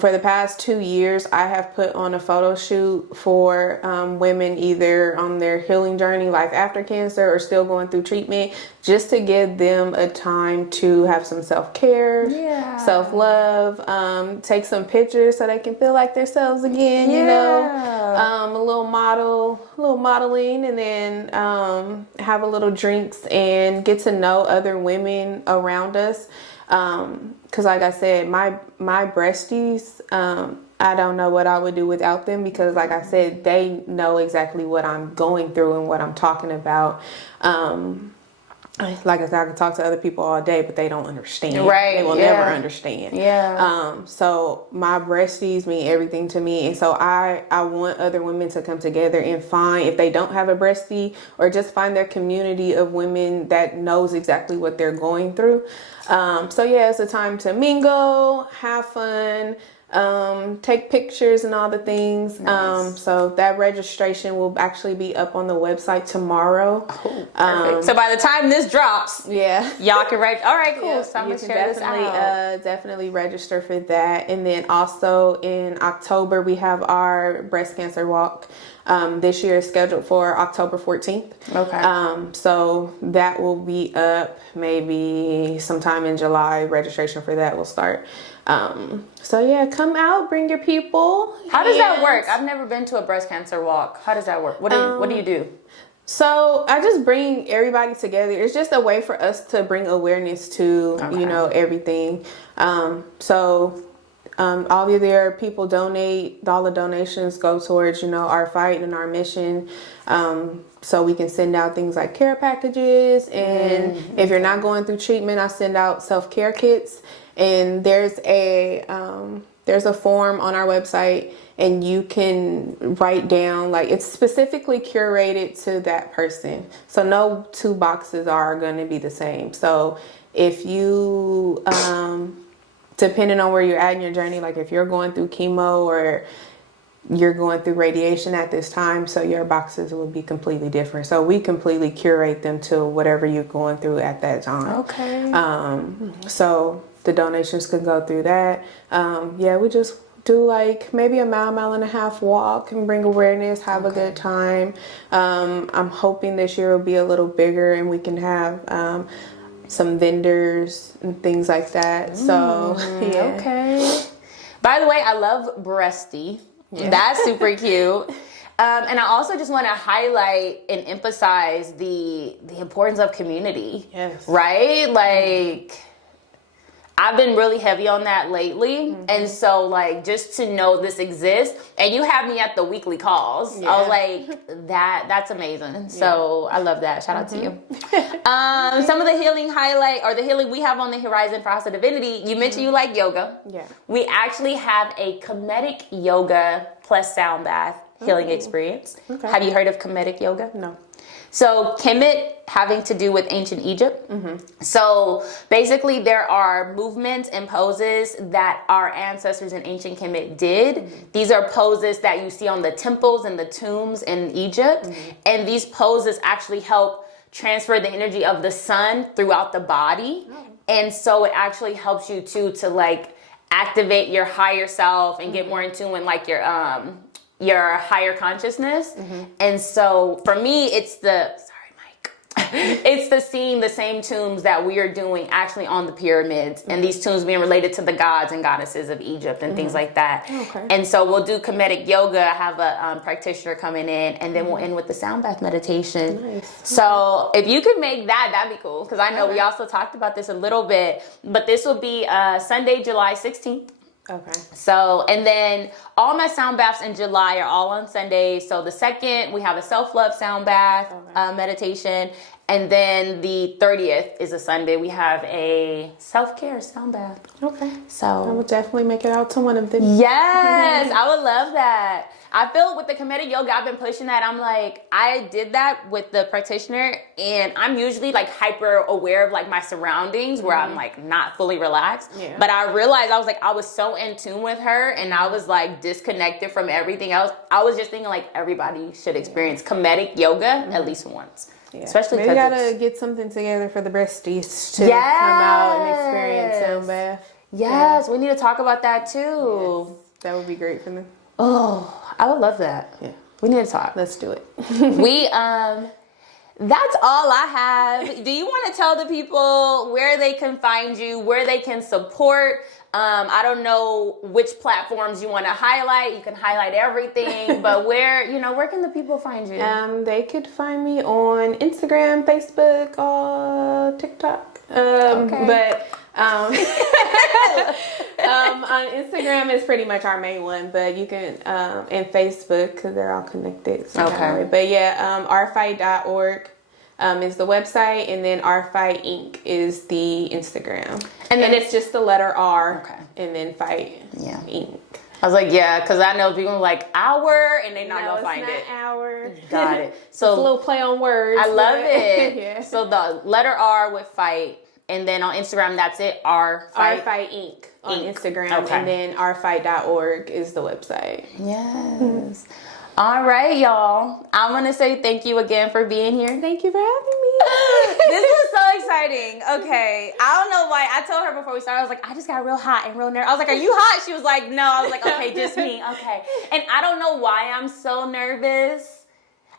for the past 2 years, I have put on a photo shoot for women either on their healing journey, life after cancer, or still going through treatment, just to give them a time to have some self-care, self-love, take some pictures so they can feel like themselves again, you know, a little modeling, and then have a little drinks and get to know other women around us. Because like I said, my breasties, I don't know what I would do without them, because like I said, they know exactly what I'm going through and what I'm talking about. Like I said, I can talk to other people all day, but they don't understand. Right. They will never understand. Yeah. So my breasties mean everything to me. And so I want other women to come together and find, if they don't have a breastie, or just find their community of women that knows exactly what they're going through. So yeah, it's a time to mingle, have fun, take pictures and all the things. Nice. So that registration will actually be up on the website tomorrow. Oh, perfect. So by the time this drops, y'all can register. All right, cool. So I'm gonna share this out. Definitely register for that. And then also in October, we have our breast cancer walk. This year is scheduled for October 14th. Okay. So that will be up maybe sometime in July. Registration for that will start. So yeah, come out, bring your people. How does that work? I've never been to a breast cancer walk. How does that work? What do you do? So I just bring everybody together. It's just a way for us to bring awareness to, you know, everything. So all of their people donate, all the donations go towards, you know, our fight and our mission. So we can send out things like care packages. And if you're not going through treatment, I send out self-care kits. And there's a form on our website, and you can write down, like, it's specifically curated to that person. So no two boxes are going to be the same. So if you, depending on where you're at in your journey, like if you're going through chemo or you're going through radiation at this time, so your boxes will be completely different. So we completely curate them to whatever you're going through at that time. Okay. So the donations could go through that. We just do like maybe a mile and a half walk and bring awareness, have a good time. I'm hoping this year will be a little bigger and we can have some vendors and things like that. So yeah. Okay. By the way, I love breasty. Yeah. That's super cute. And I also just want to highlight and emphasize the importance of community. Yes. Right? Like, I've been really heavy on that lately. And so, like, just to know this exists, and you have me at the weekly calls. I was like, that's amazing. So I love that. Shout out to you. Some of the healing highlight, or the healing we have on the horizon for House of Divinity, you mentioned you like yoga. Yeah. We actually have a comedic yoga plus sound bath healing experience. Okay. Have you heard of comedic yoga? No. So Kemet having to do with ancient Egypt. So basically there are movements and poses that our ancestors in ancient Kemet did. These are poses that you see on the temples and the tombs in Egypt. And these poses actually help transfer the energy of the sun throughout the body. And so it actually helps you to like activate your higher self and get more in tune with like your your higher consciousness. And so for me, it's the seeing the same tombs that we are doing actually on the pyramids, and these tombs being related to the gods and goddesses of Egypt and things like that. Okay. And so we'll do comedic yoga. I have a practitioner coming in, and then we'll end with the sound bath meditation. Nice. So if you could make that, that'd be cool. Because I know we also talked about this a little bit, but this will be Sunday, July 16th. Okay. So, and then all my sound baths in July are all on Sundays. So the 2nd, we have a self-love sound bath meditation. And then the 30th is a Sunday. We have a self-care sound bath. Okay. So I will definitely make it out to one of them. yes, I would love that. I feel with the comedic yoga, I've been pushing that. I'm like, I did that with the practitioner, and I'm usually like hyper aware of like my surroundings where I'm like not fully relaxed. Yeah. But I realized I was so in tune with her, and I was like disconnected from everything else. I was just thinking like everybody should experience comedic yoga at least once. Yeah. Especially because we gotta get something together for the breasties to come out and experience sound bath. Yes, we need to talk about that too. Yes, that would be great for them. Oh, I would love that. Yeah. We need to talk. Let's do it. That's all I have. Do you want to tell the people where they can find you, where they can support? I don't know which platforms you want to highlight. You can highlight everything, but where can the people find you? They could find me on Instagram, Facebook, TikTok. But on Instagram is pretty much our main one, but you can and Facebook because they're all connected. Okay. But yeah, rfight.org is the website, and then rfight Inc. is the Instagram, and then it's just the letter R, and then fight Inc. I was like, yeah, because I know people are like hour, and they're not gonna find it. it. Hour. Got it. So it's a little play on words. I love it. Yeah. So the letter R with fight. And then on Instagram, that's it, rfight Inc. on Instagram. Okay. And then rfight.org is the website. Yes. All right, y'all. I'm going to say thank you again for being here. Thank you for having me. This was so exciting. Okay. I don't know why. I told her before we started, I was like, I just got real hot and real nervous. I was like, are you hot? She was like, no. I was like, okay, just me. Okay. And I don't know why I'm so nervous.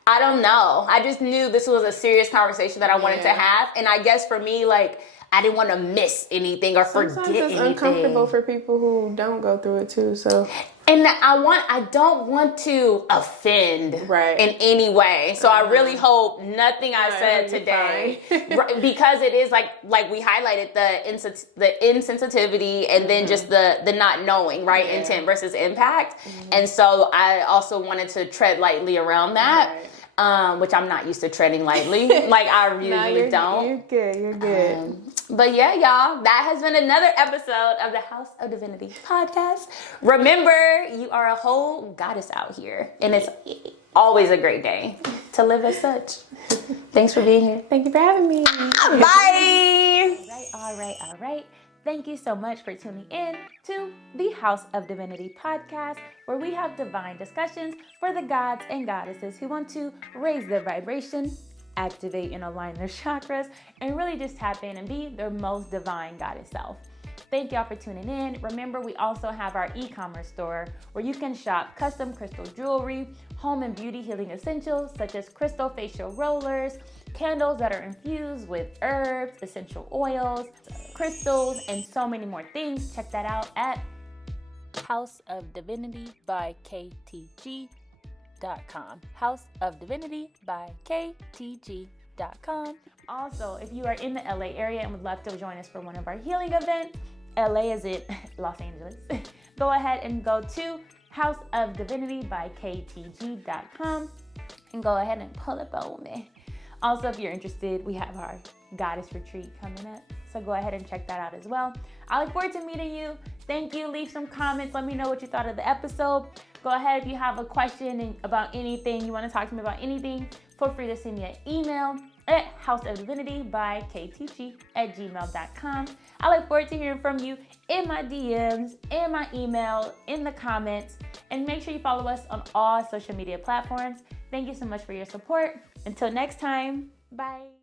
I don't know. I just knew this was a serious conversation that I wanted to have. And I guess for me, like, I didn't want to miss anything or forget anything. Sometimes it's uncomfortable for people who don't go through it too. So, and I don't want to offend in any way. So I really hope nothing I said today, because it is like we highlighted the insensitivity, and then just the not knowing, intent versus impact. And so I also wanted to tread lightly around that. Which I'm not used to treading lightly. Like I usually don't. You're good. But yeah, y'all, that has been another episode of the House of Divinity podcast. Remember, you are a whole goddess out here, and it's always a great day to live as such. Thanks for being here. Thank you for having me. Bye. All right. Thank you so much for tuning in to the House of Divinity podcast, where we have divine discussions for the gods and goddesses who want to raise their vibration, activate and align their chakras, and really just tap in and be their most divine goddess self. Thank y'all for tuning in. Remember, we also have our e-commerce store where you can shop custom crystal jewelry, home and beauty healing essentials such as crystal facial rollers, candles that are infused with herbs, essential oils, crystals, and so many more things. Check that out at House of Divinity by KTG.com. House of Divinity by KTG.com. Also, if you are in the LA area and would love to join us for one of our healing events, LA is in Los Angeles, go ahead and go to House of Divinity by KTG.com and go ahead and pull up on me. Also, if you're interested, we have our goddess retreat coming up, so go ahead and check that out as well. I look forward to meeting you. Thank you. Leave some comments. Let me know what you thought of the episode. Go ahead, if you have a question about anything, you want to talk to me about anything, feel free to send me an email at houseofdivinity@gmail.com. I look forward to hearing from you in my DMs, in my email, in the comments, and make sure you follow us on all social media platforms. Thank you so much for your support. Until next time, bye.